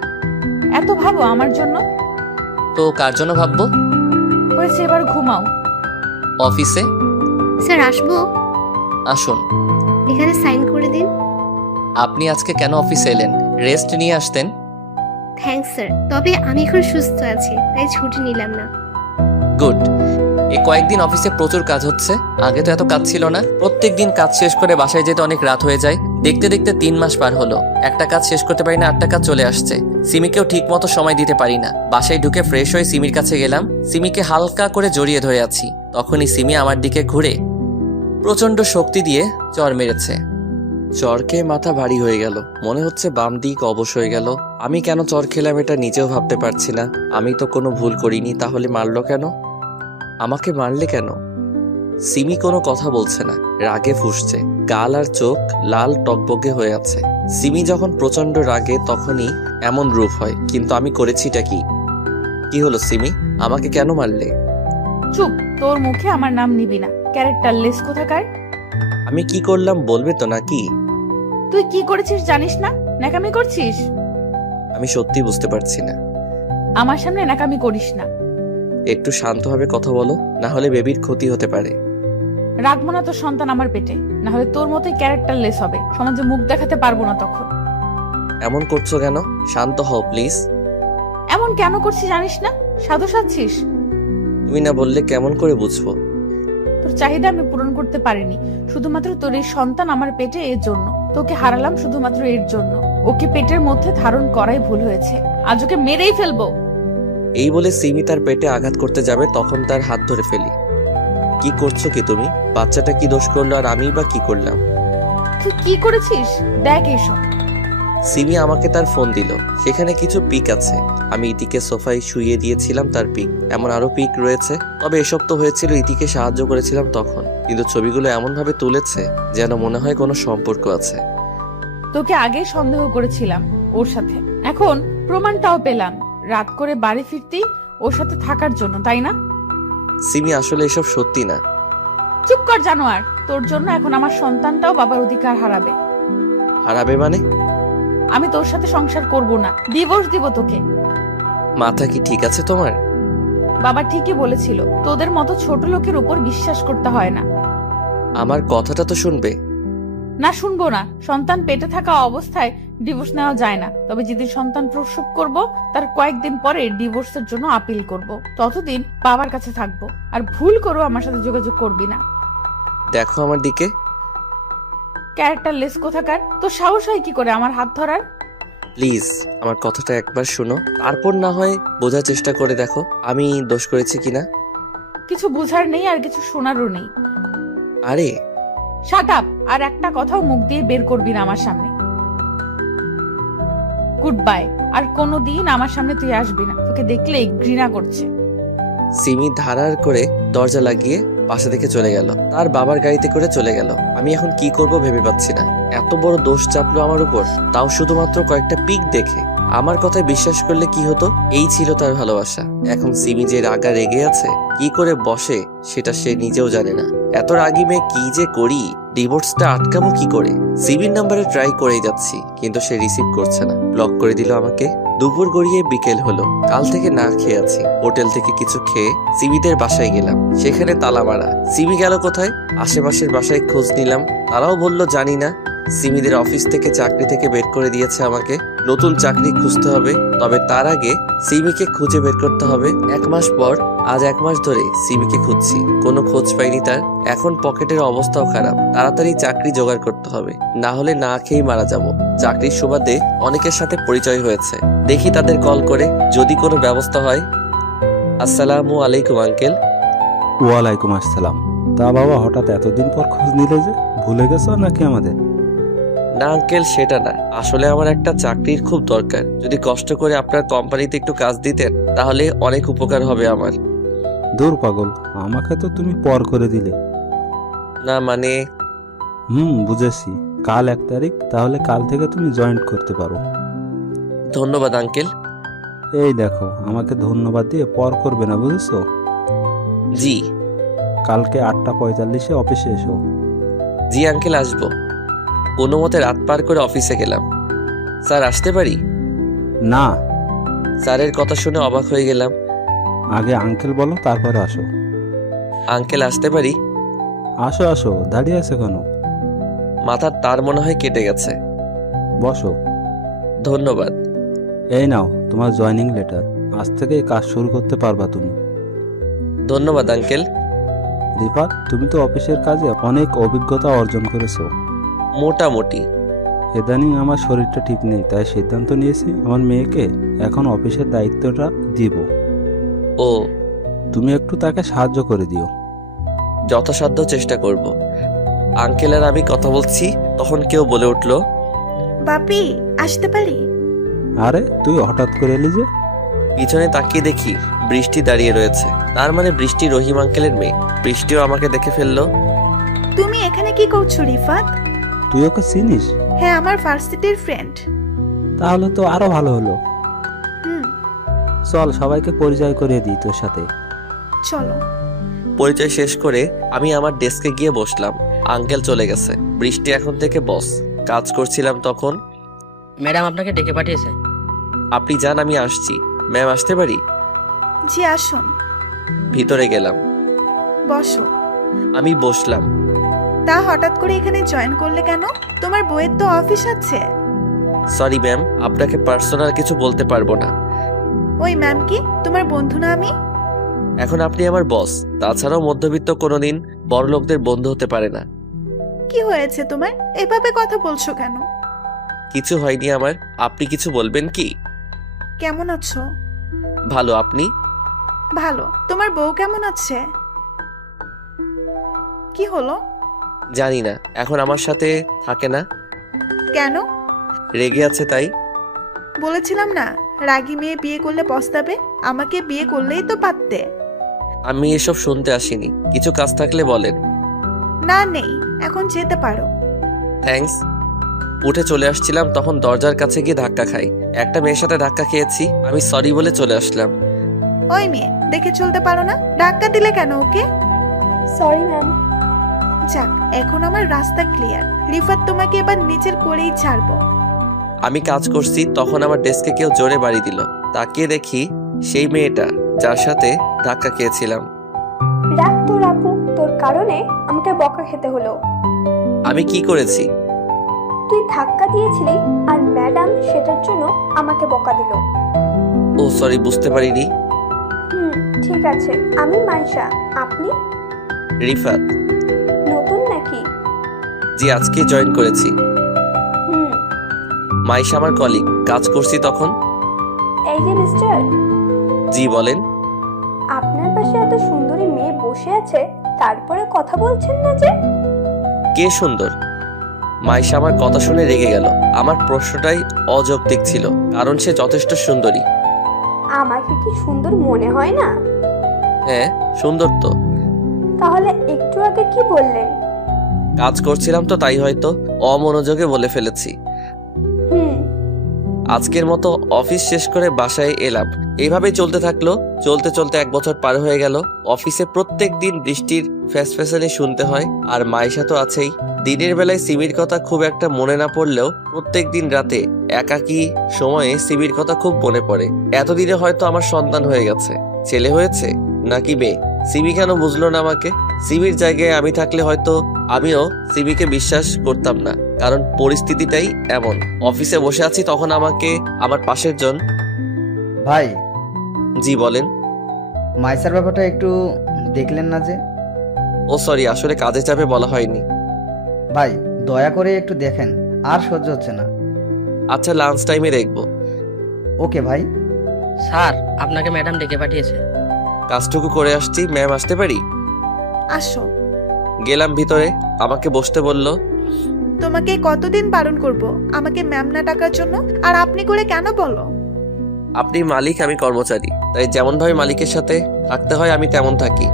এত ভাবো আমার জন্য? তো কার জন্য ভাববো? হয়েছে, এবার ঘুমাও। অফিসে স্যার আসবো? আসুন। এখানে সাইন করে দিন। আপনি আজকে কেন অফিসে এলেন? রেস্ট নিয়ে আসতেন। থ্যাঙ্কস স্যার, তবে আমি এখন সুস্থ আছি, তাই ছুটি নিলাম না। গুড। এই কয়েকদিন অফিসে প্রচুর কাজ হচ্ছে, আগে তো এত কাজ ছিল না। প্রত্যেকদিন কাজ শেষ করে বাসায় যেতে অনেক রাত হয়ে যায়। দেখতে দেখতে 3 মাস পার হলো, একটা কাজ শেষ করতে পারি না, 8টা কাজ চলে আসছে। সিমিকেও ঠিক মতো সময় দিতে পারি না। বাসায় ঢুকে ফ্রেশ হয়ে সিমির কাছে গেলাম, সিমিকে হালকা করে জড়িয়ে ধরে আছি। তখনই সিমি আমার দিকে ঘুরে প্রচন্ড শক্তি দিয়ে চর মেরেছে। চর খেয়ে মাথা ভারী হয়ে গেল, মনে হচ্ছে বাম দিক অবশ হয়ে গেল। আমি কেন চর খেলাম এটা নিজেও ভাবতে পারছি না। আমি তো কোনো ভুল করিনি, তাহলে মারলো কেন? আমাকে মারলে কেন? সিমি কোনো কথা বলছে না, রাগে ফুঁসছে, গাল আর চোখ লাল টকবকে হয়ে আছে। সিমি যখন প্রচন্ড রাগে তখনই এমন রূপ হয়, কিন্তু আমি করেছিটা কি? কি হলো সিমি, আমাকে কেন মারলে? চুপ, তোর মুখে আমার নাম নিবি না, ক্যারেক্টারলেস কোথাকার। আমি কি করলাম বলবে তো নাকি? তুই কি করেছিস জানিস না? ন্যাকামি করছিস। আমি সত্যি বুঝতে পারছি না। আমার সামনে ন্যাকামি করিস না। একটু শান্তভাবে কথা বলো, না হলে বেবির ক্ষতি হতে পারে। রাখবো না তোর সন্তান আমার পেটে, না হলে তোর মতোই ক্যারেক্টারলেস হবে, সমাজে মুখ দেখাতে পারবো না তখন। এমন করছো কেন? শান্ত হও প্লিজ। এমন কেন করছিস জানিস না? সাধু সাজছিস। তুমি না বললে কেমন করে বুঝবো? তোর চাহিদা আমি পূরণ করতে পারিনি, শুধুমাত্র তোর এই সন্তান আমার পেটে, এর জন্য তোকে হারালাম, শুধুমাত্র এর জন্য। ওকে পেটের মধ্যে ধারণ করাই ভুল হয়েছে, আজ ওকে মেরেই ফেলবো। এই বলে সিমি তার পেটে আঘাত করতে যাবে, তখন তার হাত ধরে ফেলি। কি করছো কি তুমি? বাচ্চাটা কি দোষ করলো আর আমি বা কি করলাম? তুই কি করেছিস? দেখ এইসব। সিমি আমাকে তার ফোন দিল। সেখানে কিছু পিক আছে। আমি ইতিকে সোফায় শুইয়ে দিয়েছিলাম তার পিক। এমন আরো পিক রয়েছে, তবে এসব তো হয়েছিল ইতিকে সাহায্য করেছিলাম তখন। কিন্তু ছবিগুলো এমনভাবে তুলেছে যেন মনে হয় কোনো সম্পর্ক আছে। তোকে আগে সন্দেহ করেছিলাম ওর সাথে, এখন প্রমাণটাও পেলাম। রাত করে বাড়ি ফিরতেই ওর সাথে থাকার জন্য, তাই না? সিমি আসলে এসব সত্যি না। চুপ কর জানোয়ার, তোর জন্য এখন আমার সন্তানটাও বাবার অধিকার হারাবে। হারাবে মানে? আমি তোর সাথে সংসার করব না, ডিভোর্স দিব তোকে। মাথা কি ঠিক আছে তোমার? বাবা ঠিকই বলেছিল, তোদের মতো ছোট লোকের উপর বিশ্বাস করতে হয় না। আমার কথাটা তো শুনবে। না, শুনবো না। সন্তান পেটে থাকা অবস্থায় ডিভোর্স নেওয়া যায় না। তবে যেদিন সন্তান প্রসব করব তার কয়েকদিন পরে ডিভোর্সের জন্য আপিল করব। ততদিন বাবার কাছে থাকবো। আর ভুল করো আমার সাথে যোগাযোগ করবি না। দেখো আমার দিকে। ক্যারেক্টারলেস কোথাকার, তোর সাহস হয় কি করে আমার হাত ধরার? প্লিজ আমার কথাটা একবার শোনো, তারপর না হয় বোঝার চেষ্টা করে দেখো আমি দোষ করেছি কিনা। কিছু বুঝার নেই আর কিছু শোনারও নেই। আরে শাট আপ! আর একটা কথাও মুখ দিয়ে বের করবি না আমার সামনে। Good bye. আর কোনোদিন আমার সামনে তুই আসবি না, তোকে দেখলেই ঘৃণা করছে। সিমি ধারার করে দরজা লাগিয়ে পাশে থেকে চলে গেল। তার বাবার গাড়িতে করে চলে গেল। আমি এখন কি করব ভেবে পাচ্ছি না। এত বড় দোষ চাপলো আমার উপর, তাও শুধুমাত্র কয়েকটা পিক দেখে। আমার কথায় বিশ্বাস করলে কি হতো? এই ছিল তার ভালোবাসা। এখন সিমি যে রাগা রেগে আছে, কি করে বসে সেটা সে নিজেও জানে না। এত রাগি মেয়ে কি যে করি, ডিভোর্সটা আটকাবো কি করে? সিমির নাম্বারে ট্রাই করেই যাচ্ছি, কিন্তু সে রিসিভ করছে না, ব্লক করে দিল আমাকে। দুপুর গড়িয়ে বিকেল হলো। কাল থেকে না খেয়ে আছি। হোটেল থেকে কিছু খেয়ে সিমিদের বাসায় গেলাম। সেখানে তালা মারা। সিমি গেল কোথায়? আশেপাশের বাসায় খোঁজ নিলাম, তারাও বলল জানি না। সিমিদের অফিস থেকে চাকরি থেকে বের করে দিয়েছে আমাকে। নতুন চাকরি খুঁজতে হবে, তবে তার আগে সিমিকে খুঁজে বের করতে হবে। 1 মাস পর, আজ 1 মাস ধরে সিমিকে খুঁজছি, কোনো খোঁজ পাইনি তার। এখন পকেটের অবস্থাও খারাপ, তাড়াতাড়ি চাকরি জোগাড় করতে হবে, না হলে না খেয়েই মারা যাব। চাকরির সুবাদে অনেকের সাথে পরিচয় হয়েছে, দেখি তাদের কল করে যদি কোনো ব্যবস্থা হয়। আসসালামু আলাইকুম আঙ্কেল। ওয়ালাইকুম আসসালাম। তা বাবা, হঠাৎ এতদিন পর খোঁজ নিলে যে, ভুলে গেছো নাকি আমাদের? না আঙ্কেল, সেটা না। আসলে আমার একটা চাকরির খুব দরকার। যদি কষ্ট করে আপনার কোম্পানিতে একটু কাজ দিতেন তাহলে অনেক উপকার হবে আমার। দূর পাগল, আমাকে তো তুমি পর করে দিলে। না মানে। বুঝেছি। কাল 1 তারিখ, তাহলে কাল থেকে তুমি জয়েন্ট করতে পারো। ধন্যবাদ আঙ্কেল। এই দেখো, আমাকে ধন্যবাদ দিয়ে পর করবে না, বুঝেছো? জি। কালকে 8:45-এ অফিসে এসো। জি আঙ্কেল, আসবো। কোনো মতে রাত পার করে অফিসে গেলাম। স্যার আসতে পারি? না। স্যারের কথা শুনে অবাক হয়ে গেলাম। আগে আঙ্কেল বলো, তারপরে আসো। আঙ্কেল আসতে পারি? আসো আসো, দাঁড়িয়ে আছে কেন? মাথার তার মনে হয় কেটে গেছে। বসো। ধন্যবাদ। এই নাও তোমার জয়েনিং লেটার। আজ থেকে কাজ শুরু করতে পারবা তুমি। ধন্যবাদ আঙ্কেল। রিফাত, তুমি তো অফিসের কাজে অনেক অভিজ্ঞতা অর্জন করেছো। মোটামুটি। ইদানিং আমার শরীরটা ঠিক নেই, তাই সিদ্ধান্ত নিয়েছি আমার মেয়েকে এখন অফিসের দায়িত্বটা দিব। ও, তুমি একটু তাকে সাহায্য করে দিও। যথাসাধ্য চেষ্টা করব। আঙ্কেল আর আমি কথা বলছি, তখন কেউ বলে উঠল, বাপি, আসতে পারি? আরে তুই হঠাৎ করে এলি যে? পিছনে তাকিয়ে দেখি বৃষ্টি দাঁড়িয়ে রয়েছে। তার মানে বৃষ্টি রহিম আঙ্কেলের মেয়ে। বৃষ্টিও আমাকে দেখে ফেললো। তুমি এখানে কি করছো রিফাত? তুই ওকে চিনিস? হ্যাঁ, আমার ভার্সিটির ফ্রেন্ড। তাহলে তো আরো ভালো হলো। হুম, চল সবাইকে পরিচয় করিয়ে দিই তোর সাথে। চলো। পরিচয় শেষ করে আমি আমার ডেস্কে গিয়ে বসলাম। আঙ্কেল চলে গেছে। বৃষ্টি এখন থেকে বস। কাজ করছিলাম তখন। ম্যাডাম আপনাকে ডেকে পাঠিয়েছে। আপনি যান, আমি আসছি। ম্যাম আসতে পারি? জি, আসুন। ভিতরে গেলাম। বসো। আমি বসলাম। তা হঠাৎ করে এখানে জয়েন করলে কেন? তোমার বইয়ের তো অফিস আছে। সরি ম্যাম, আপনাকে পার্সোনাল কিছু বলতে পারবো না। ওই ম্যাম কি তোমার বন্ধু না আমি? এখন আপনি আমার বস। তাছাড়াও মধ্যবিত্ত কোনোদিন বড় লোকদের বন্ধু হতে পারে না। কি হয়েছে তোমার? এভাবে কথা বলছো কেন? কিছু হয়নি আমার। আপনি কিছু বলবেন কি? কেমন আছো? ভালো, আপনি? ভালো। তোমার বউ কেমন আছে? কি হলো? জানি না, এখন আমার সাথে থাকে না। কেন? রেগে আছে তাই? বলেছিলাম না, রাগী মেয়ে বিয়ে করলে পস্তাবে। আমাকে বিয়ে করলেই তো পারতে। আমি এসব শুনতে আসিনি, কিছু কাজ থাকলে বলেন। না, নেই, এখন যেতে পারো। থ্যাঙ্কস। উঠে চলে আসছিলাম তখন দরজার কাছে গিয়ে ধাক্কা খাই। একটা মেয়ের সাথে ধাক্কা খেয়েছি, আমি সরি বলে চলে আসলাম। ওই মেয়ে, দেখে চলতে পারো না? ধাক্কা দিলে কেন ওকে? Sorry ma'am. যাক, এখন আমার রাস্তা ক্লিয়ার। রিফাত তোমাকে এবার নিচের করেই ছাড়বো। আমি কাজ করছি তখন আমার ডেস্কে কেউ জোরে বাড়ি দিল। তাকিয়ে দেখি সেই মেয়েটা যার সাথে ধাক্কা খেয়েছিলাম। রাগ তোর আপু, তোর কারণে আমাকে বকা খেতে হলো। আমি কি করেছি? তুই ধাক্কা দিয়েছিলি আর ম্যাডাম সেটার জন্য আমাকে বকা দিল। ও সরি, বুঝতে পারিনি। ঠিক আছে, আমি মাইশা। আপনি? রিফাত। নতুন নাকি? জি, আজকে জয়েন করেছি। হুম। মাইশা আমার কলিগ, কাজ করছি তখন। এই যে মিস্টার, জি বলেন। আপনার পাশে এত সুন্দরী মেয়ে বসে আছে, তারপরে কথা বলছেন না যে? কে সুন্দর? মাইশা আমার কথা শুনে রেগে গেল। আমার প্রশ্নটাই অযৌক্তিক ছিল, কারণ সে যথেষ্ট সুন্দরী। আমাকে কি সুন্দর মনে হয় না? হ্যাঁ, সুন্দর তো। তাহলে একটু আগে কি বললেন? কাজ করছিলাম তো, তাই হয়তো অমনোযোগে বলে ফেলেছি। হুম। আজকের মতো অফিস শেষ করে বাসায় এলাম। এইভাবেই চলতে থাকলো। চলতে চলতে 1 বছর পার হয়ে গেল। অফিসে প্রত্যেক দিন বৃষ্টির ফ্যাসফ্যাসানি শুনতে হয়, আর মাইশা তো আছেই। দিনের বেলায় সিমির কথা খুব একটা মনে না পড়লেও প্রত্যেক দিন রাতে একাকী সময়ে সিমির কথা খুব মনে পড়ে। এতদিনে হয়তো আমার সন্তান হয়ে গেছে। ছেলে হয়েছে নাকি মেয়ে? সিমি কেন বুঝলো না আমাকে? সিমির জায়গায় আমি থাকলে হয়তো আমিও সিমিকে বিশ্বাস করতাম না, কারণ পরিস্থিতিটাই এমন। অফিসে বসে আছি তখন আমাকে আমার পাশের জন। ভাই। জি বলেন। মাইসার ব্যাপারটা একটু দেখলেন না যে? ও সরি, আসলে কাজে চাপে বলা হয়নি। ভাই, দয়া করে একটু দেখেন, আর সহ্য হচ্ছে না। আচ্ছা, লাঞ্চ টাইমে দেখবো। ওকে ভাই। স্যার, আপনাকে ম্যাডাম ডেকে পাঠিয়েছে। কাজটুকু করে আসছি, ম্যাম আসতে পারি? আসো। গেলাম ভিতরে, আমাকে বসতে বলল। তোমাকে কতদিন বারণ করব আমাকে ম্যাম না ডাকার জন্য? আর আপনি করে কেন বলো? আপনি মালিক, আমি কর্মচারী, তাই যেমন ভাবে মালিকের সাথে থাকতে হয় আমি তেমন থাকি।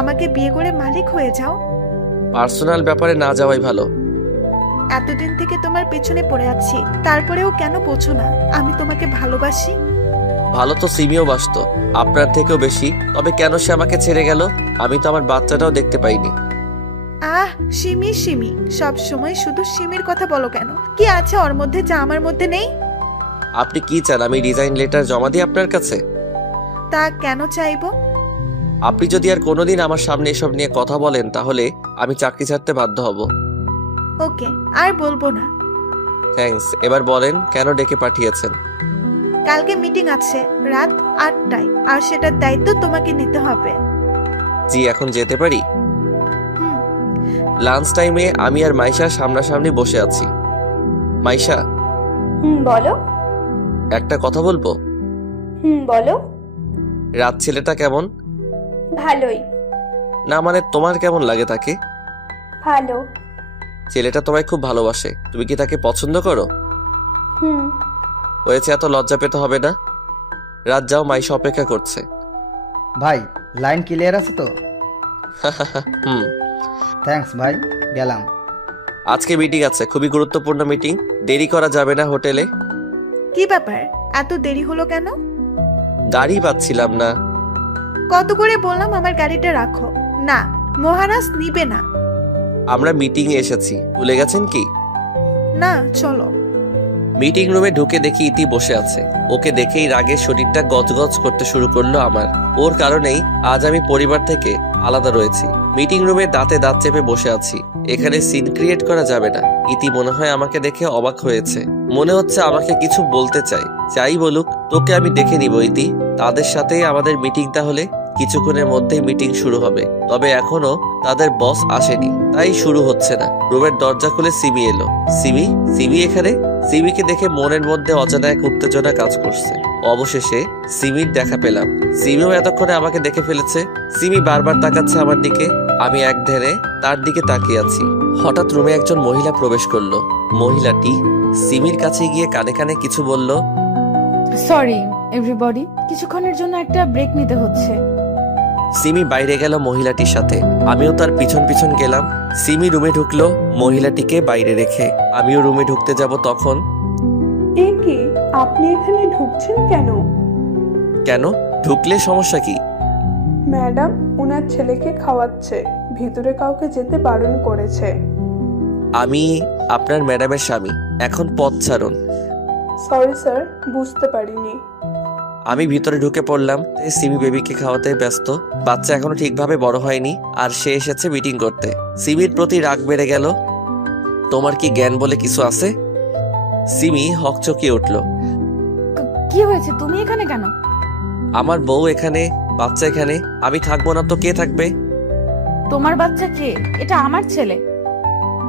আমাকে বিয়ে করে মালিক হয়ে যাও। পার্সোনাল ব্যাপারে না যাওয়াই ভালো। এতদিন থেকে তোমার পেছনে পড়ে আছি, তারপরেও কেন বোঝো না আমি তোমাকে ভালোবাসি? ভালো তো সিমিও বাসতো, আপনার থেকেও বেশি। তবে কেন সে আমাকে ছেড়ে গেল? আমি তো আমার বাচ্চাটাও দেখতে পাইনি। আহ, সিমি সিমি, সব সময় শুধু সিমির কথা বলো কেন? কি আছে ওর মধ্যে যা আমার মধ্যে নেই? আপনি কি চান আমি রিজাইন লেটার জমা দিই আপনার কাছে? তা কেন চাইবো? আপনি যদি আর কোনোদিন আমার সামনে এসব নিয়ে কথা বলেন তাহলে আমি চাকরি ছাড়তে বাধ্য হব। ওকে, আর বলবো না। থ্যাঙ্কস। এবার বলেন কেন ডেকে পাঠিয়েছেন? কালকে মিটিং আছে রাত 8টায়, আর সেটার দায়িত্ব তোমাকে নিতে হবে। জি, এখন যেতে পারি? হুম। লাঞ্চ টাইমে আমি আর মাইশা সামনাসামনি বসে আছি। মাইশা, বলো। একটা কথা বলবো? বলো। রাত ছেলেটা কেমন? ভালোই। না মানে তোমার কেমন লাগে তাকে? ভালো। ছেলেটা তোমায় খুব ভালোবাসে, তুমি কি তাকে পছন্দ করো? হয়েছে, এত লজ্জা পেতে হবে না। রাত যাও, মাইশা অপেক্ষা করছে। ভাই, লাইন ক্লিয়ার আছে তো? হুম। থ্যাঙ্কস ভাই, গেলাম। আজকে মিটিং আছে, খুবই গুরুত্বপূর্ণ মিটিং, দেরি করা যাবে না হোটেলে। কি ব্যাপার, এত দেরি হলো কেন? গাড়ি পাচ্ছিলাম না। কত করে বললাম আমার গাড়িটা রাখো। না, মহারাজ নিবে না। আমরা মিটিং এ এসেছি, ভুলে গেছেন কি? না, চলো। মিটিং রুমে ঢুকে দেখি ইতি বসে আছে। ওকে দেখেই রাগে শরীরটা গজগজ করতে শুরু করলো আমার। ওর কারণেই আজ আমি পরিবার থেকে আলাদা রয়েছি। মিটিং রুমে দাঁতে দাঁত চেপে বসে আছি। এখানে সিন ক্রিয়েট করা যাবে না। ইতি মনে হয় আমাকে দেখে অবাক হয়েছে, মনে হচ্ছে আমাকে কিছু বলতে চাই। যাই বলুক, তোকে আমি দেখে নিব ইতি। তাদের সাথেই আমাদের মিটিং, তাহলে কিছুক্ষণের মধ্যেই মিটিং শুরু হবে। তবে এখনো তাদের বস আসেনি, তাই শুরু হচ্ছে না। রুমের দরজা খুলে সিমি এলো। সিমি? সিমি এখানে? সিমিকে দেখে মনের মধ্যে অজানা এক উত্তেজনা কাজ করছে। অবশেষে সিমির দেখা পেলাম। সিমিও এতক্ষণে আমাকে দেখে ফেলেছে। সিমি বারবার তাকাচ্ছে আমার দিকে, আমি এক ধ্যানে তার দিকে তাকিয়ে আছি। হঠাৎ রুমে একজন মহিলা প্রবেশ করলো। মহিলাটি সিমির কাছে গিয়ে কানে কানে কিছু বলল। সরি এভরিবডি, কিছুক্ষণের জন্য একটা ব্রেক নিতে হচ্ছে। সিমি বাইরে গেল মহিলাটির সাথে, আমিও তার পিছন পিছন গেলাম। সিমি রুমে ঢুকলো মহিলাটিকে বাইরে রেখে, আমিও রুমে ঢুকতে যাব তখন। এ কি, আপনি এখানে ঢুকছেন কেন? কেন, ঢুকলে সমস্যা কি? ম্যাডাম ওনার ছেলেকে খাওয়াচ্ছে, ভিতরে কাউকে যেতে বারণ করেছে। আমি আপনার ম্যাডামের স্বামী, এখন পথ ছাড়ুন। সরি স্যার, বুঝতে পারিনি। আমি ভিতরে ঢুকে পড়লাম। সিমি বেবিকে খাওয়াতে ব্যস্ত, বাচ্চা এখনো ঠিকভাবে বড় হয়নি, আর সে এসেছে মিটিং করতে। সিমির প্রতি রাগ বেড়ে গেল। তোমার কি জ্ঞান বলে কিছু আছে? সিমি হকচকিয়ে উঠল। কি হয়েছে, তুমি এখানে কেন? আমার বউ এখানে, বাচ্চা এখানে, আমি থাকবো না তো কে থাকবে? তোমার বাচ্চা কে? এটা আমার ছেলে।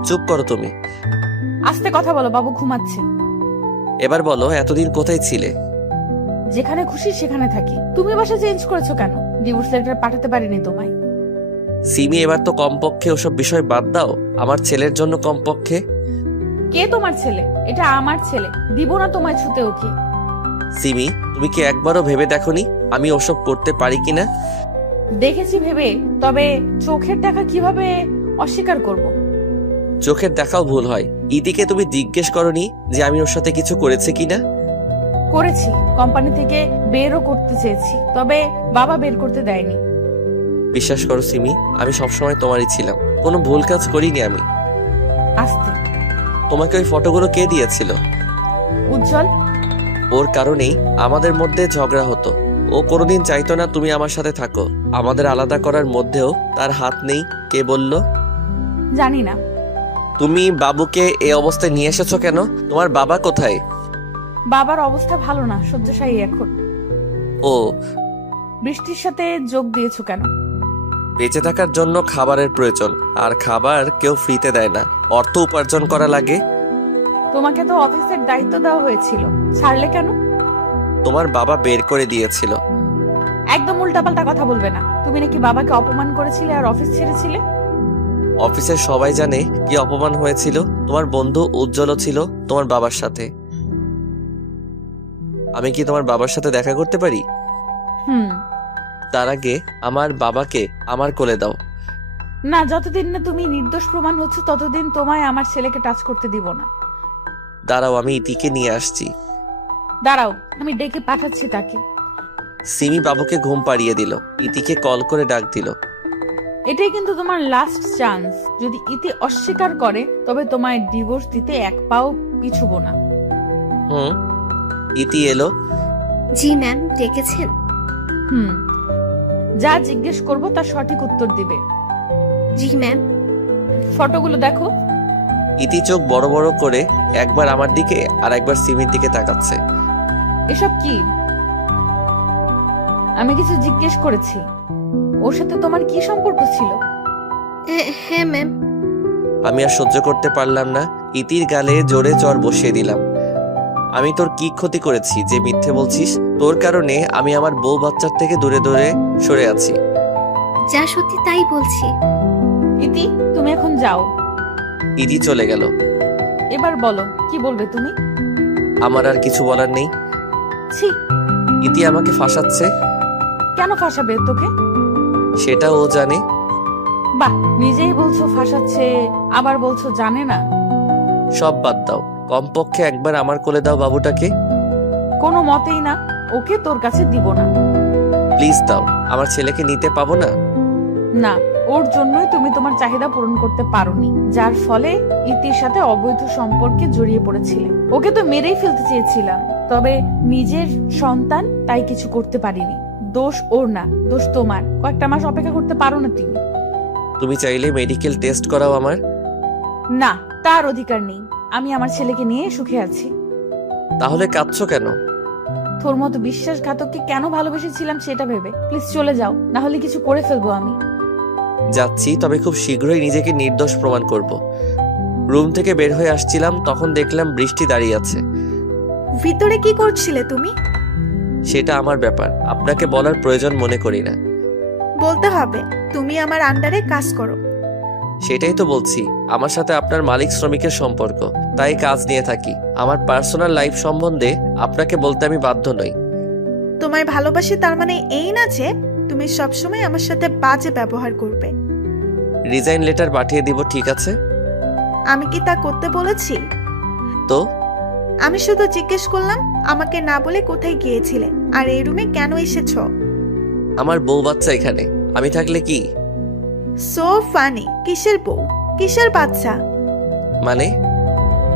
চুপ করো তুমি। আস্তে কথা বলো, বাবু ঘুমাচ্ছে। এবার বলো, এতদিন কোথায় ছিলে? যেখানে খুশি সেখানে থাকি। তুমি বাসা চেঞ্জ করেছো কেন? ডিভোর্স লেটার পাঠাতে পারিনি তোমায়। সিমি এবার তো কমপক্ষে ওসব বিষয় বাদ দাও, আমার ছেলের জন্য কমপক্ষে। কে তোমার ছেলে? এটা আমার ছেলে, দিব না তোমায় ছুতে ওকে। সিমি, তুমি কি একবারও ভেবে দেখোনি আমি ওসব করতে পারি কিনা? দেখেছি ভেবে, তবে চোখের দেখা কিভাবে অস্বীকার করব? চোখের দেখাও ভুল হয়। ইতিকে তুমি জিজ্ঞেস করনি যে আমি ওর সাথে কিছু করেছি কিনা? করেছি, কোম্পানি থেকে বেরও করতে চেয়েছি, তবে বাবা বের করতে দেয়নি। বিশ্বাস করো সিমি, আমি সবসময় তোমারই ছিলাম, কোনো ভুল কাজ করিনি আমি। আস্তে। তোমাকে ওই ফটোগুলো কে দিয়েছিল? উজ্জ্বল। ওর কারণেই আমাদের মধ্যে ঝগড়া হতো। ও কোনোদিন চাইতো না তুমি আমার সাথে থাকো। আমাদের আলাদা করার মধ্যেও তার হাত নেই। কে বলল? জানি না। তুমি বাবুকে এই অবস্থায় নিয়ে এসেছো কেন? তোমার বাবা কোথায়? বাবার অবস্থা ভালো না, শয্যাশায়ী এখন। ও, বৃষ্টির সাথে যোগ দিয়েছো কেন? বেঁচে থাকার জন্য খাবারের প্রয়োজন, আর খাবার কেউ ফ্রিতে দেয় না, অর্থ উপার্জন করা লাগে। তোমাকে তো অফিসের দায়িত্ব দেওয়া হয়েছিল, ছাড়লে কেন? তোমার বাবা বের করে দিয়েছিল। একদম উল্টাপাল্টা কথা বলবে না। তুমি নাকি বাবাকে অপমান করেছিলে আর অফিস ছেড়েছিলে। অফিসের সবাই জানে কি অপমান হয়েছিল। তোমার বন্ধু উজ্জ্বলও ছিল তোমার বাবার সাথে। আমি কি তোমার বাবার সাথে দেখা করতে পারি? তার আগে আমার বাবাকে আমার কোলে দাও। না, যতদিন না তুমি নির্দোষ প্রমাণ হচ্ছে ততদিন তোমায় আমার ছেলেকে টাচ করতে দিব না। দাঁড়াও, আমি ইতিকে নিয়ে আসছি। দাঁড়াও, আমি ডেকে পাঠাচ্ছি তাকে। সিমি বাবুকে ঘুম পাড়িয়ে দিল, ইতিকে কল করে ডাক দিল। এটাই কিন্তু তোমার লাস্ট চান্স। যদি ইতি অস্বীকার করে তবে তোমায় ডিভোর্স দিতে এক পাও পিছুবো না। ইতি এলো। জি ম্যাম, ডেকেছেন? যা জিজ্ঞেস করব তার সঠিক উত্তর দিবে। জি ম্যাম। ফটোগুলো দেখো। ইতি চোখ বড় বড় করে একবার আমার দিকে আর একবার সিমির দিকে তাকাচ্ছে। এসব কি? আমি কিছু জিজ্ঞেস করেছি। ওর সাথে তোমার কি সম্পর্ক ছিল? হ্যাঁ ম্যাম। আমি আর সহ্য করতে পারলাম না, ইতির গালে জোরে চড় বসিয়ে দিলাম। আমি তোর কি ক্ষতি করেছি যে মিথ্যে বলছিস? তোর কারণে আমি আমার বউ বাচ্চার থেকে দূরে দূরে সরে আছি। যা সত্যি তাই বলছি। ইতি, তুমি এখন যাও। ইতি চলে গেল। এবার বলো, কি বলবে তুমি? আমার আর কিছু বলার নেই। ছি, ইতি আমাকে ফাঁসাচ্ছে। কেন ফাঁসাবে তোকে? সেটা ও জানে। বাহ, নিজেই বলছো ফাঁসাচ্ছে, আবার বলছো জানে না। সব বাদ দাও, কমপক্ষে একবার আমার কোলে দাও বাবুটাকে। কোনো মতেই না, ওকে তোর কাছে দিব না। প্লিজ দাও, আমার ছেলেকে নিতে পাবো না। না, ওর জন্যই তুমি তোমার চাহিদা পূরণ করতে পারোনি, যার ফলে ইতির সাথে অবৈধ সম্পর্কে জড়িয়ে পড়েছিলে। ওকে তো মেরেই ফেলতে চেয়েছিলাম, তবে নিজের সন্তান তাই কিছু করতে পারিনি। দোষ ওর না, দোষ তোমার। কয়েকটা মাস অপেক্ষা করতে পারো না তুমি? তুমি চাইলে মেডিকেল টেস্ট করাও আমার। না, তার অধিকার নেই। আমি আমার ছেলেকে নিয়ে সুখে আছি। তাহলে কাঁদছো কেন? তোর মতো বিশ্বাসঘাতককে কেন ভালোবেসেছিলাম সেটা ভেবে। প্লিজ চলে যাও, না হলে কিছু করে ফেলবো আমি। যাচ্ছি, তবে খুব শীঘ্রই নিজেকে নির্দোষ প্রমাণ করব। রুম থেকে বের হয়ে আসছিলাম, তখন দেখলাম বৃষ্টি দাঁড়িয়ে আছে। ভিতরে কি করছিলে তুমি? সেটা আমার ব্যাপার, আপনাকে বলার প্রয়োজন মনে করি না। বলতে হবে, তুমি আমার আন্ডারে কাজ করো। সেটাই তো বলছি, আমার সাথে আপনার মালিক শ্রমিকের সম্পর্ক, তাই কাজ নিয়ে থাকি। আমার পার্সোনাল লাইফ সম্বন্ধে আপনাকে বলতে আমি বাধ্য নই। তোমায় ভালোবাসি তার মানে এই না যে তুমি সবসময় আমার সাথে বাজে ব্যবহার করবে। রিজাইন লেটার পাঠিয়ে দিব, ঠিক আছে? আমি কি তা করতে বলেছি? তো আমি শুধু জিজ্ঞেস করলাম আমাকে না বলে কোথায় গিয়েছিলে আর এই রুমে কেন এসেছো। আমার বউ বাচ্চা এখানে, আমি থাকলে কি? So funny. কিসের বউ, কিসের বাচ্চা? মানে?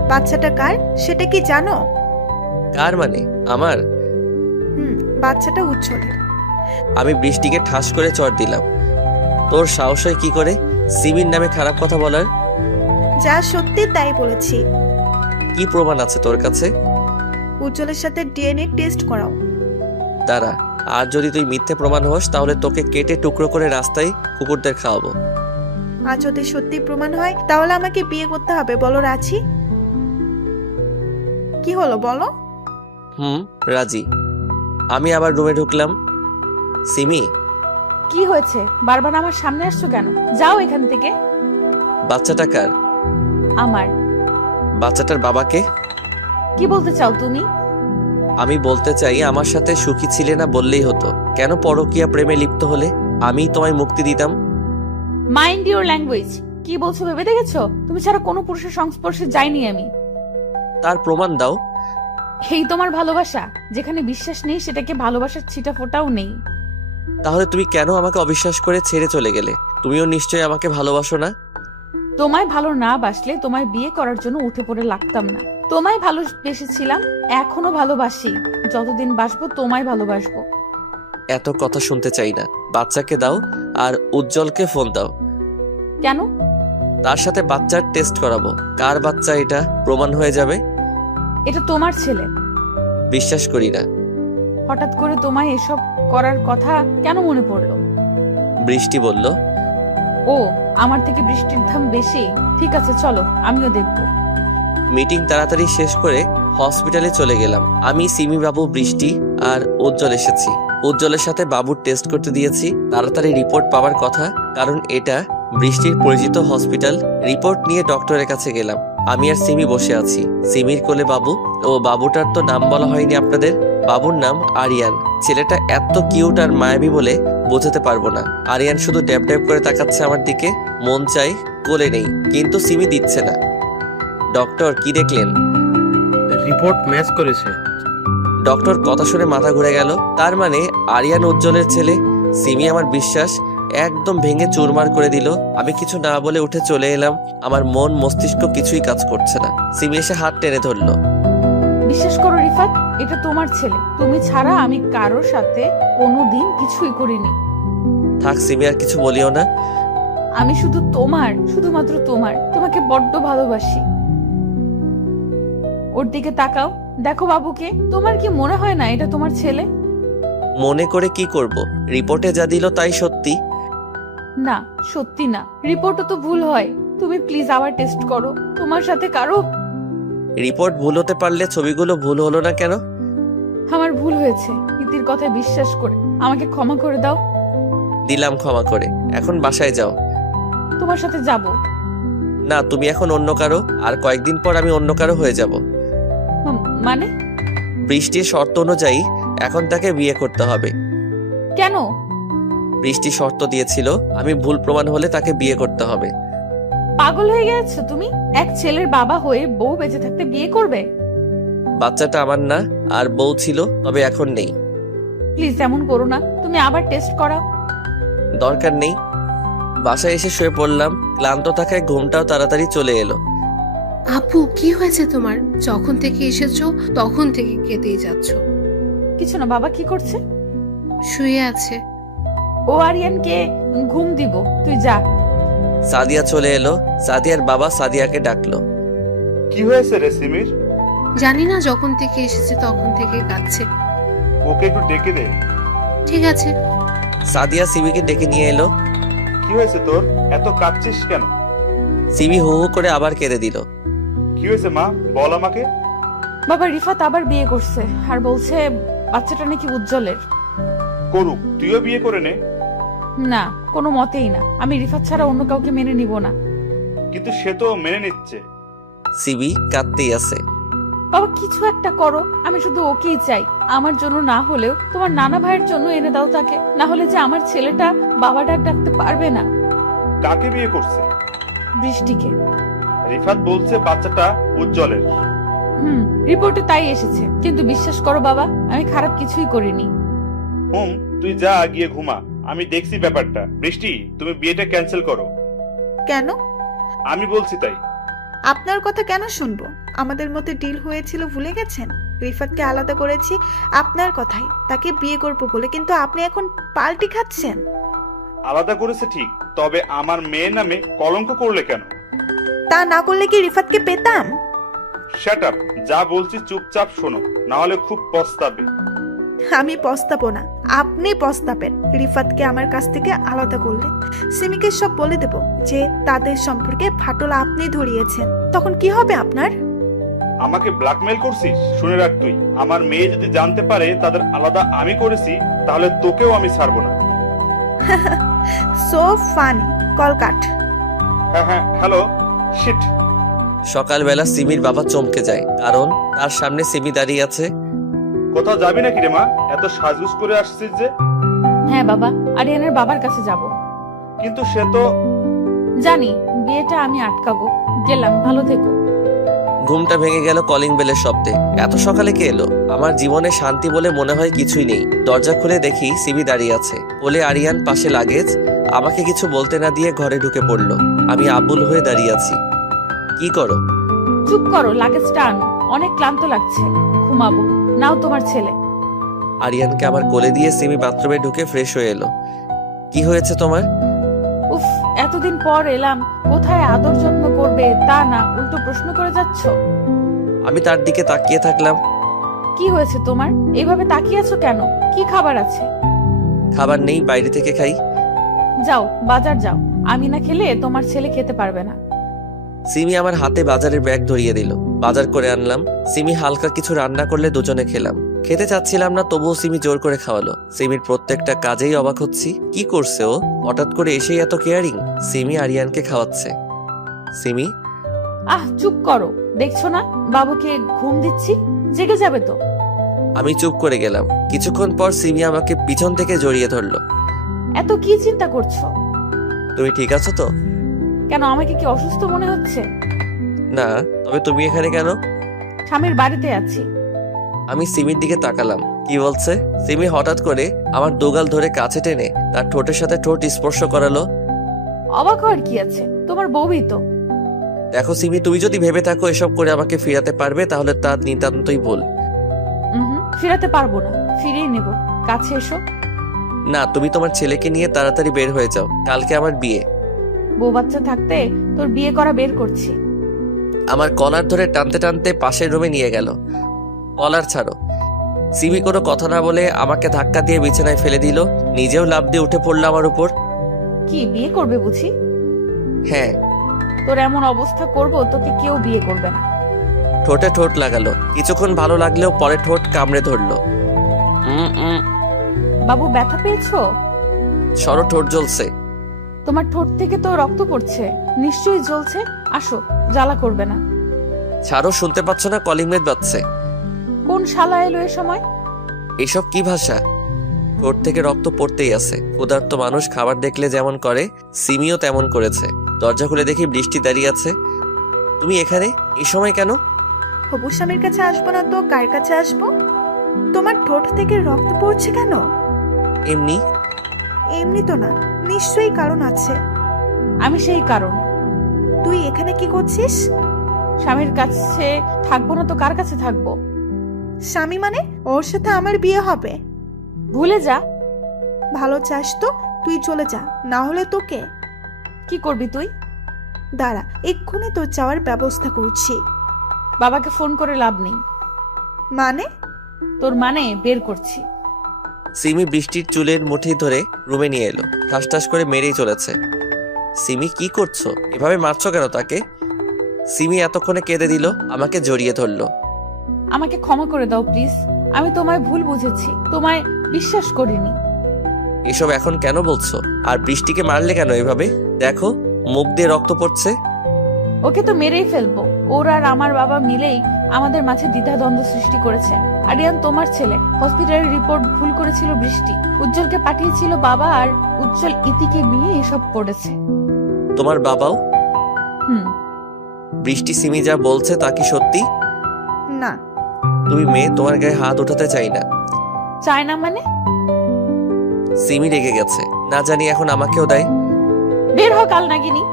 বাচ্চাটা কার সেটা কি জানো? কার মানে? আমার? বাচ্চাটা উজ্জ্বলের। আমি বৃষ্টিকে ঠাস করে চড় দিলাম। তোর সাহস হয় কি করে সিমির নামে খারাপ কথা বলার? যা সত্যি তাই বলেছি। কি প্রমাণ আছে তোর কাছে? উজ্জ্বলের সাথে ডিএনএ টেস্ট করাও। দাঁড়া, আর যদি তুই মিথ্যে প্রমাণ হোস তাহলে তোকে কেটে টুকরো করে রাস্তায় কুকুরদের খাওয়াবো। আর যদি সত্যি প্রমাণ হয় তাহলে আমাকে বিয়ে করতে হবে, বলো রাজি? কি হলো বলো? রাজি। আমি আবার রুমে ঢুকলাম। সিমি, কি হয়েছে? বারবার আমার সামনে আসছো কেন? যাও এখান থেকে। বাচ্চাটা কার? আমার। বাচ্চাটার বাবাকে? কি বলতে চাও তুমি? আমি বলতে চাই আমার সাথে সুখী ছিলে না বললেই হতো, কেন পরকীয়া প্রেমে লিপ্ত হলে? আমি তোমায় মুক্তি দিতাম। Mind your language. কি বলছো ভেবে দেখেছো? তুমি ছাড়া কোনো পুরুষের সংস্পর্শে যাইনি আমি। তার প্রমাণ দাও। এই তোমার ভালোবাসা, যেখানে বিশ্বাস নেই সেটাকে ভালোবাসার ছিটা ফোটাও নেই। তাহলে তুমি কেন আমাকে অবিশ্বাস করে ছেড়ে চলে গেলে? তুমিও নিশ্চয়ই আমাকে ভালোবাসো না? তোমায় ভালো না বাসলে তোমায় বিয়ে করার জন্য উঠে পড়ে লাগতাম না। তোমায় ভালোবেসেছিলাম, এখনো ভালোবাসি। যতদিন বাসবো তোমায় ভালোবাসবো। এত কথা শুনতে চাই না। বাচ্চাকে দাও আর উজ্জ্বলকে ফোন দাও। কেন? তার সাথে বাচ্চার টেস্ট করাবো। কার বাচ্চা এটা প্রমাণ হয়ে যাবে। এটা তোমার ছেলে। বিশ্বাস করি না। হঠাৎ করে তোমায় এসব করার কথা কেন মনে পড়লো? বৃষ্টি বলল। ও, আমার থেকে বৃষ্টির দাম বেশি। ঠিক আছে চলো, আমিও দেখবো। মিটিং তাড়াতাড়ি শেষ করে হসপিটালে চলে গেলাম। আমি, সিমি বাবু, বৃষ্টি আর উজ্জ্বল এসেছি। উজ্জ্বলের সাথে বাবুর টেস্ট করতে দিয়েছি। তাড়াতাড়ি রিপোর্ট পাওয়ার কথা, কারণ এটা বৃষ্টির পরিচিত হসপিটাল। রিপোর্ট নিয়ে ডক্টরের কাছে গেলাম। আমি আর সিমি বসে আছি। সিমির কোলে বাবু। ও বাবুটার তো নাম বলা হয়নি আপনাদের। বাবুর নাম আরিয়ান। ছেলেটা এত কিউট আর মায়াবী বলে বোঝাতে পারবো না। আরিয়ান শুধু ড্যাব ড্যাব করে তাকাচ্ছে আমার দিকে। মন চাই কোলে নেই, কিন্তু সিমি দিচ্ছে না। ডক্টর, কি দেখলেন? রিপোর্ট ম্যাচ করেছে। ডক্টর কথা শুনে মাথা ঘুরে গেল। তার মানে আরিয়ান উজ্জ্বলের ছেলে। সিমি আমার বিশ্বাস একদম ভেঙে চুরমার করে দিল। আমি কিছু না বলে উঠে চলে এলাম। আমার মন মস্তিষ্ক কিছুই কাজ করছে না। সিমি এসে হাত টেনে ধরলো। বিশ্বাস করো রিফাত, এটা তোমার ছেলে। তুমি ছাড়া আমি কারোর সাথে কোনোদিন কিছুই করিনি। থাক সিমি, আর কিছু বলিও না। আমি শুধু তোমার, শুধুমাত্র তোমার। তোমাকে বড্ড ভালোবাসি। ওর দিকে তাকাও, দেখো বাবুকে। তোমার কি মনে হয় না এটা তোমার ছেলে? মনে করে কি করব? রিপোর্টে যা দিল তাই সত্যি। না, সত্যি না। রিপোর্টও তো ভুল হয়। তুমি প্লিজ আবার টেস্ট করো। তোমার সাথে কারো। রিপোর্ট ভুল হতে পারলে ছবিগুলো ভুল হলো না কেন? আমার ভুল হয়েছে। ইতির কথায় বিশ্বাস করে আমাকে ক্ষমা করে দাও। দিলাম ক্ষমা করে। এখন বাসায় যাও। তোমার সাথে যাব না, তুমি এখন অন্য কারো, আর কয়েকদিন পর আমি অন্য কারো হয়ে যাব। মানে? বৃষ্টির শর্ত অনুযায়ী এখন তাকে বিয়ে করতে হবে। কেন? বৃষ্টি শর্ত দিয়েছিল আমি ভুল প্রমাণ হলে তাকে বিয়ে করতে হবে। পাগল হয়ে গেছো তুমি? এক ছেলের বাবা হয়ে বউ বেঁচে থাকতে বিয়ে করবে? বাচ্চাটা আমার না, আর বউ ছিল, তবে এখন নেই। প্লিজ এমন করো না। তুমি আবার টেস্ট করাও। দরকার নেই। বাসায় এসে শুয়ে পড়লাম। ক্লান্ত থাকায় ঘুমটাও তাড়াতাড়ি চলে এলো। আপু, কি হয়েছে তোমার? যখন থেকে এসেছো তখন থেকে কেঁদেই যাচ্ছ। কিছু না। বাবা কি করছে? শুয়ে আছে। ও আরিয়ানকে ঘুম দিব, তুই যা। সাদিয়া চলে এলো। সাদিয়ার বাবা সাদিয়াকে ডাকলো। কি হয়েছে রে সিমির? জানি না, যখন থেকে এসেছে তখন থেকে কাঁদছে। ওকে একটু ডেকে দে। ঠিক আছে। সাদিয়া সিমিকে ডেকে নিয়ে এলো। কি হয়েছে তোর? এত কাঁদছিস কেন? সিমি হু হু করে আবার কেঁদে দিল। কি হয়েছে মা, বল আমাকে। বাবা, রিফাত আবার বিয়ে করছে আর বলছে বাচ্চাটা নাকি উজ্জ্বলের। করুক, তুইও বিয়ে করে নে। না, কোনো মতেই না। আমি রিফাত ছাড়া অন্য কাউকে মেনে নিব না। কিন্তু সে তো মেনে নিচ্ছে। সিমি কাঁদতেই আছে। বাবা কিছু একটা করো, আমি শুধু ওকেই চাই। আমার জন্য না হলেও তোমার নানা ভাইয়ের জন্য এনে দাও তাকে, না হলে যে আমার ছেলেটা বাবা ডাক ডাকতে পারবে না। কাকে বিয়ে করছে? বৃষ্টিকে। রিফাত বলছে বাচ্চাটা উজ্জ্বলের। রিপোর্টে তাই এসেছে, কিন্তু বিশ্বাস করো বাবা, আমি খারাপ কিছুই করিনি। তুই যা গিয়ে ঘুমা, আমি দেখছি ব্যাপারটা। বৃষ্টি, তুমি বিয়েটা ক্যান্সেল করো। কেন? আমি বলছি তাই। আপনার কথা কেন শুনবো? আমাদের মধ্যে ডিল হয়েছিল ভুলে গেছেন? রিফাতকে আলাদা করেছি আপনার কথাই, তাকে বিয়ে করবো বলে, কিন্তু আপনি এখন পাল্টি খাচ্ছেন। আলাদা করেছে ঠিক, তবে আমার মেয়ের নামে কলঙ্ক করলে কেন? তা না করলে কি রিফাতকে পেতাম? শাট আপ, যা বলছি চুপচাপ শোনো, না হলে খুব পস্তাবে। আমি পস্তাবো না, আপনি পস্তাবেন রিফাতকে আমার কাছ থেকে আলাদা করলে। সিমিকে সব বলে দেব যে তাদের সম্পর্কে ফাটল আপনি ধরিয়েছেন, তখন কি হবে আপনার? আমাকে ব্ল্যাকমেল করছিস? শুনে রাখ, তুই আমার মেয়ে যদি জানতে পারে তাদের আলাদা আমি করেছি, তাহলে তোকেও আমি ছাড়বো না। So funny. কল কাট। হ্যাঁ, হ্যালো। শিট। সকালবেলা সিমির বাবা চমকে যায়, কারণ তার সামনে সিমি দাঁড়িয়ে আছে। কোথাও যাবি নাকি রে মা? এত সাজগুজ করে আসছিস যে? হ্যাঁ বাবা, আরিয়ানের বাবার কাছে যাব। কিন্তু সে তো। জানি, বিয়েটা আমি আটকাবো। গেলাম, ভালো থেকো। ঘুমটা ভেঙে গেল কলিং বেলের শব্দে। এত সকালে কে এলো? আমার জীবনে শান্তি বলে মনে হয় কিছুই নেই। দরজা খুলে দেখি সিমি দাঁড়িয়ে আছে, কোলে আরিয়ান, পাশে লাগেজ। আমাকে কিছু বলতে না দিয়ে ঘরে ঢুকে পড়লো। আমি আবুল হয়ে দাঁড়িয়ে আছি। কি করো? চুপ করো, লাগেজটা আনো, অনেক ক্লান্ত লাগছে, ঘুমাবো। নাও তোমার ছেলে। আরিয়ানকে আমার কোলে দিয়ে সিমি বাথরুমে ঢুকে ফ্রেশ হয়ে এলো। কি হয়েছে তোমার? উফ, এতদিন পর এলাম, কোথায় আদর যত্ন করবে তা না, উল্টো প্রশ্ন করে যাচ্ছ। আমি তার দিকে তাকিয়ে থাকলাম। কি হয়েছে তোমার? এইভাবে তাকিয়ে আছো কেন? কি খাবার আছে? খাবার নেই, বাইরে থেকে খাই। যাও, বাজার যাও, আমি না খেলে তোমার ছেলে খেতে পারবে না। সিমি আমার হাতে বাজারের ব্যাগ ধরিয়ে দিল। বাজার করে আনলাম। সিমি হালকা কিছু রান্না করলে দুজনে খেলাম। খেতে চাচ্ছিলাম না, তবুও সিমি জোর করে খাওয়ালো। সিমির প্রত্যেকটা কাজেই অবাক হচ্ছি। কি করছে ও? হঠাৎ করে এসেই এত কেয়ারিং। সিমি আরিয়ানকে খাওয়াচ্ছে। সিমি, চুপ করো, দেখছো না বাবুকে ঘুম দিচ্ছি, জেগে যাবে তো। আমি চুপ করে গেলাম। কিছুক্ষণ পর সিমি আমাকে পিছন থেকে জড়িয়ে ধরলো। এত কি চিন্তা করছো? তুমি ঠিক আছো তো? কেন, আমাকে কি অসুস্থ মনে হচ্ছে? না, তবে তুমি এখানে কেন? স্বামীর বাড়িতে আছি। আমি সিমির দিকে তাকালাম। কি বলছে? সিমি হঠাৎ করে আমার দোগাল ধরে কাছে টেনে তার ঠোঁটের সাথে ঠোঁট স্পর্শ করালো। অবাক হওয়ার কি আছে, তোমার বউই তো। দেখো সিমি, তুমি যদি ভেবে থাকো এসব করে আমাকে ফিরাতে পারবে, তাহলে তা নিতান্তই ভুল। ফিরাতে পারবো না, ফিরিয়ে নেব। কাছে এসো। না, তুমি তোমার ছেলেকে নিয়ে তাড়াতাড়ি বের হয়ে যাও, কালকে আমার বিয়ে। বউ বাচ্চা থাকতে তোর বিয়ে করা বের করছি। আমার কলার ধরে টানতে টানতে পাশের রুমে নিয়ে গেল। কলার ছাড়ো। সিমি কোনো কথা না বলে আমাকে ধাক্কা দিয়ে বিছানায় ফেলে দিল। নিজেও লাফ দিয়ে উঠে পড়লো আমার উপর। কি বিয়ে করবে বুঝি? হ্যাঁ। তোর এমন অবস্থা করব, তোকে কেউ বিয়ে করবে না। ঠোঁটে ঠোঁট লাগালো। কিছুক্ষণ ভালো লাগলেও পরে ঠোঁট কামড়ে ধরলো। বাবু, ব্যথা পেয়েছো? সরো, ঠোঁট জ্বলছে। তোমার ঠোঁট থেকে তো রক্ত পড়ছে, নিশ্চয়ই জ্বলছে। আসো, জ্বালা করবে না। ছাড়ো, শুনতে পাচ্ছ না কলিং বেল বাজছে? কোন শালা এলো এ সময়? এসব কি ভাষা? ঠোঁট থেকে রক্ত পড়তেই আছে। ক্ষুধার্ত মানুষ খাবার দেখলে যেমন করে, সিমিও তেমন করেছে। দরজা খুলে দেখি বৃষ্টি দাঁড়িয়ে আছে। তুমি এখানে এই সময় কেন? হবু স্বামীর কাছে আসবো না তো কার কাছে আসবো? তোমার ঠোঁট থেকে রক্ত পড়ছে কেন? এমনি। এমনি তো না, নিশ্চয়ই কারণ আছে। আমি সেই কারণ। তুই এখানে কি করছিস? স্বামীর কাছে থাকবো না তো কার কাছে থাকবো? স্বামী মানে? ওর সাথে আমার বিয়ে হবে। ভুলে যা। ভালো চাস তো তুই চলে যা, না হলে তোকে। কি করবি তুই? দাঁড়া, এক্ষুনি তোর যাওয়ার ব্যবস্থা করছি। বাবাকে ফোন করে লাভ নেই। মানে? তোর মানে বের করছি। সিমি বৃষ্টির চুলের মুঠি ধরে রুমে নিয়ে এলো। ঠাস ঠাস করে মেরেই চলেছে। সিমি, কি করছো? এভাবে মারছো কেন তাকে? সিমি এতক্ষণে কেঁদে দিল, আমাকে জড়িয়ে ধরলো। আমাকে ক্ষমা করে দাও প্লিজ, আমি তোমায় ভুল বুঝেছি, তোমায় বিশ্বাস করিনি। এসব এখন কেন বলছো? আর বৃষ্টিকে মারলে কেন এভাবে? দেখো, মুখ দিয়ে রক্ত পড়ছে। ওকে তো মেরেই ফেলবো। ওরা আর আমার বাবা মিলেই আমাদের মাঝে দ্বিধাদ্বন্দ্ব সৃষ্টি করেছে। আরিয়ান তোমার ছেলে, হসপিটালের রিপোর্ট ভুল করেছিল বৃষ্টি, উজ্জ্বলকে পাঠিয়েছিল বাবা, আর উজ্জ্বল ইতিকে নিয়ে এসব করেছে। তোমার বাবাও? হুম। বৃষ্টি সিমি যা বলছে তা কি সত্যি? না। তুমি মেয়ে, তোমার গায়ে হাত উঠাতে চাই না। চায় না মানে? সিমি রেগে গেছে, না জানি এখন আমাকেও দেয়। বের হ কাল নাগিনী।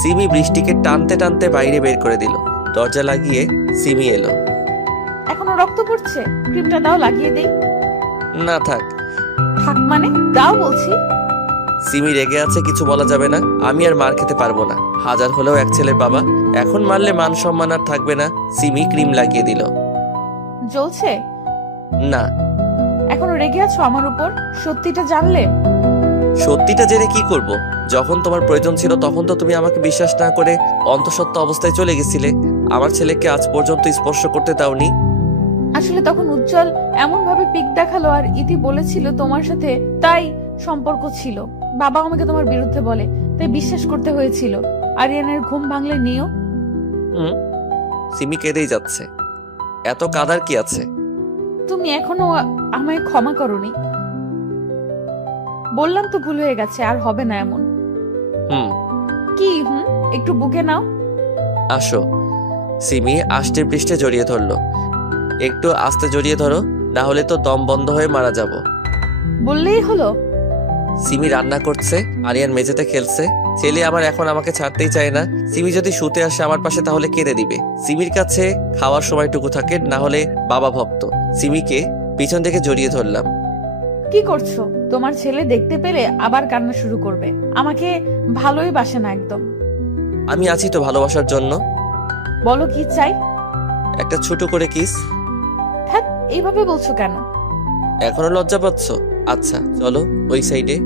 সিমি বৃষ্টিকে টানতে টানতে বাইরে বের করে দিল। দরজা লাগিয়ে সিমি এলো। এখনো রক্ত পড়ছে, ক্রিমটা দাও লাগিয়ে দেই। না থাক। থাক মানে? দাও বলছি। সিমি রেগে আছে, কিছু বলা যাবে না। আমি আর মার খেতে পারবো না, হাজার হলেও এক ছেলের বাবা। এখন মারলে মান সম্মান আর থাকবে না। সিমি ক্রিম লাগিয়ে দিল। জ্বলছে? না। এখনো রেগে আছো আমার উপর? সত্যিটা জানলে? সত্যিটা জেনে কি করব? যখন তোমার প্রয়োজন ছিল তখন তো তুমি আমাকে বিশ্বাস না করে অন্তঃসত্ত্বা অবস্থায় চলে গেছিলে। আমার ছেলেকে আজ পর্যন্ত স্পর্শ করতে দাওনি। আসলে তখন উজ্জ্বল এমন ভাবে পিক দেখালো আর ইতি বলেছিল তোমার সাথে তাই সম্পর্ক ছিল। বাবা আমাকে তোমার বিরুদ্ধে বলে, তাই বিশ্বাস করতে হয়েছিল। আরিয়ানের ঘুম ভাঙলে নিও। সিমি কেঁদেই যাচ্ছে। এত কাদার কি আছে? তুমি এখনো আমায় ক্ষমা করনি। বললাম তো ভুল হয়ে গেছে, আর হবে না এমন। কি একটু বুকে নাও। আসো। সিমি আষ্টে পৃষ্ঠে জড়িয়ে ধরলো। একটু আস্তে জড়িয়ে ধরো, না হলে তো দম বন্ধ হয়ে মারা যাব। বললেই হলো। সিমি রান্না করছে, আরিয়ান মেঝেতে খেলছে। ছেলে আমার এখন আমাকে ছাড়তেই চায় না। সিমি যদি শুতে আসে আমার পাশে তাহলে কেঁদে দিবে। সিমির কাছে খাওয়ার সময়টুকু থাকে, না হলে বাবা ভক্ত। সিমিকে পিছন থেকে জড়িয়ে ধরলাম। কি করছো? তোমার ছেলে দেখতে পেলে আবার কান্না শুরু করবে। আমাকে ভালোই বাসে না একদম। আমি আছি তো ভালোবাসার জন্য। বলো কি চাই? একটা ছোট করে কিস। হ্যাঁ, এইভাবে বলছো কেন? এখনো লজ্জা পাচ্ছ? আচ্ছা চলো ওই সাইডে।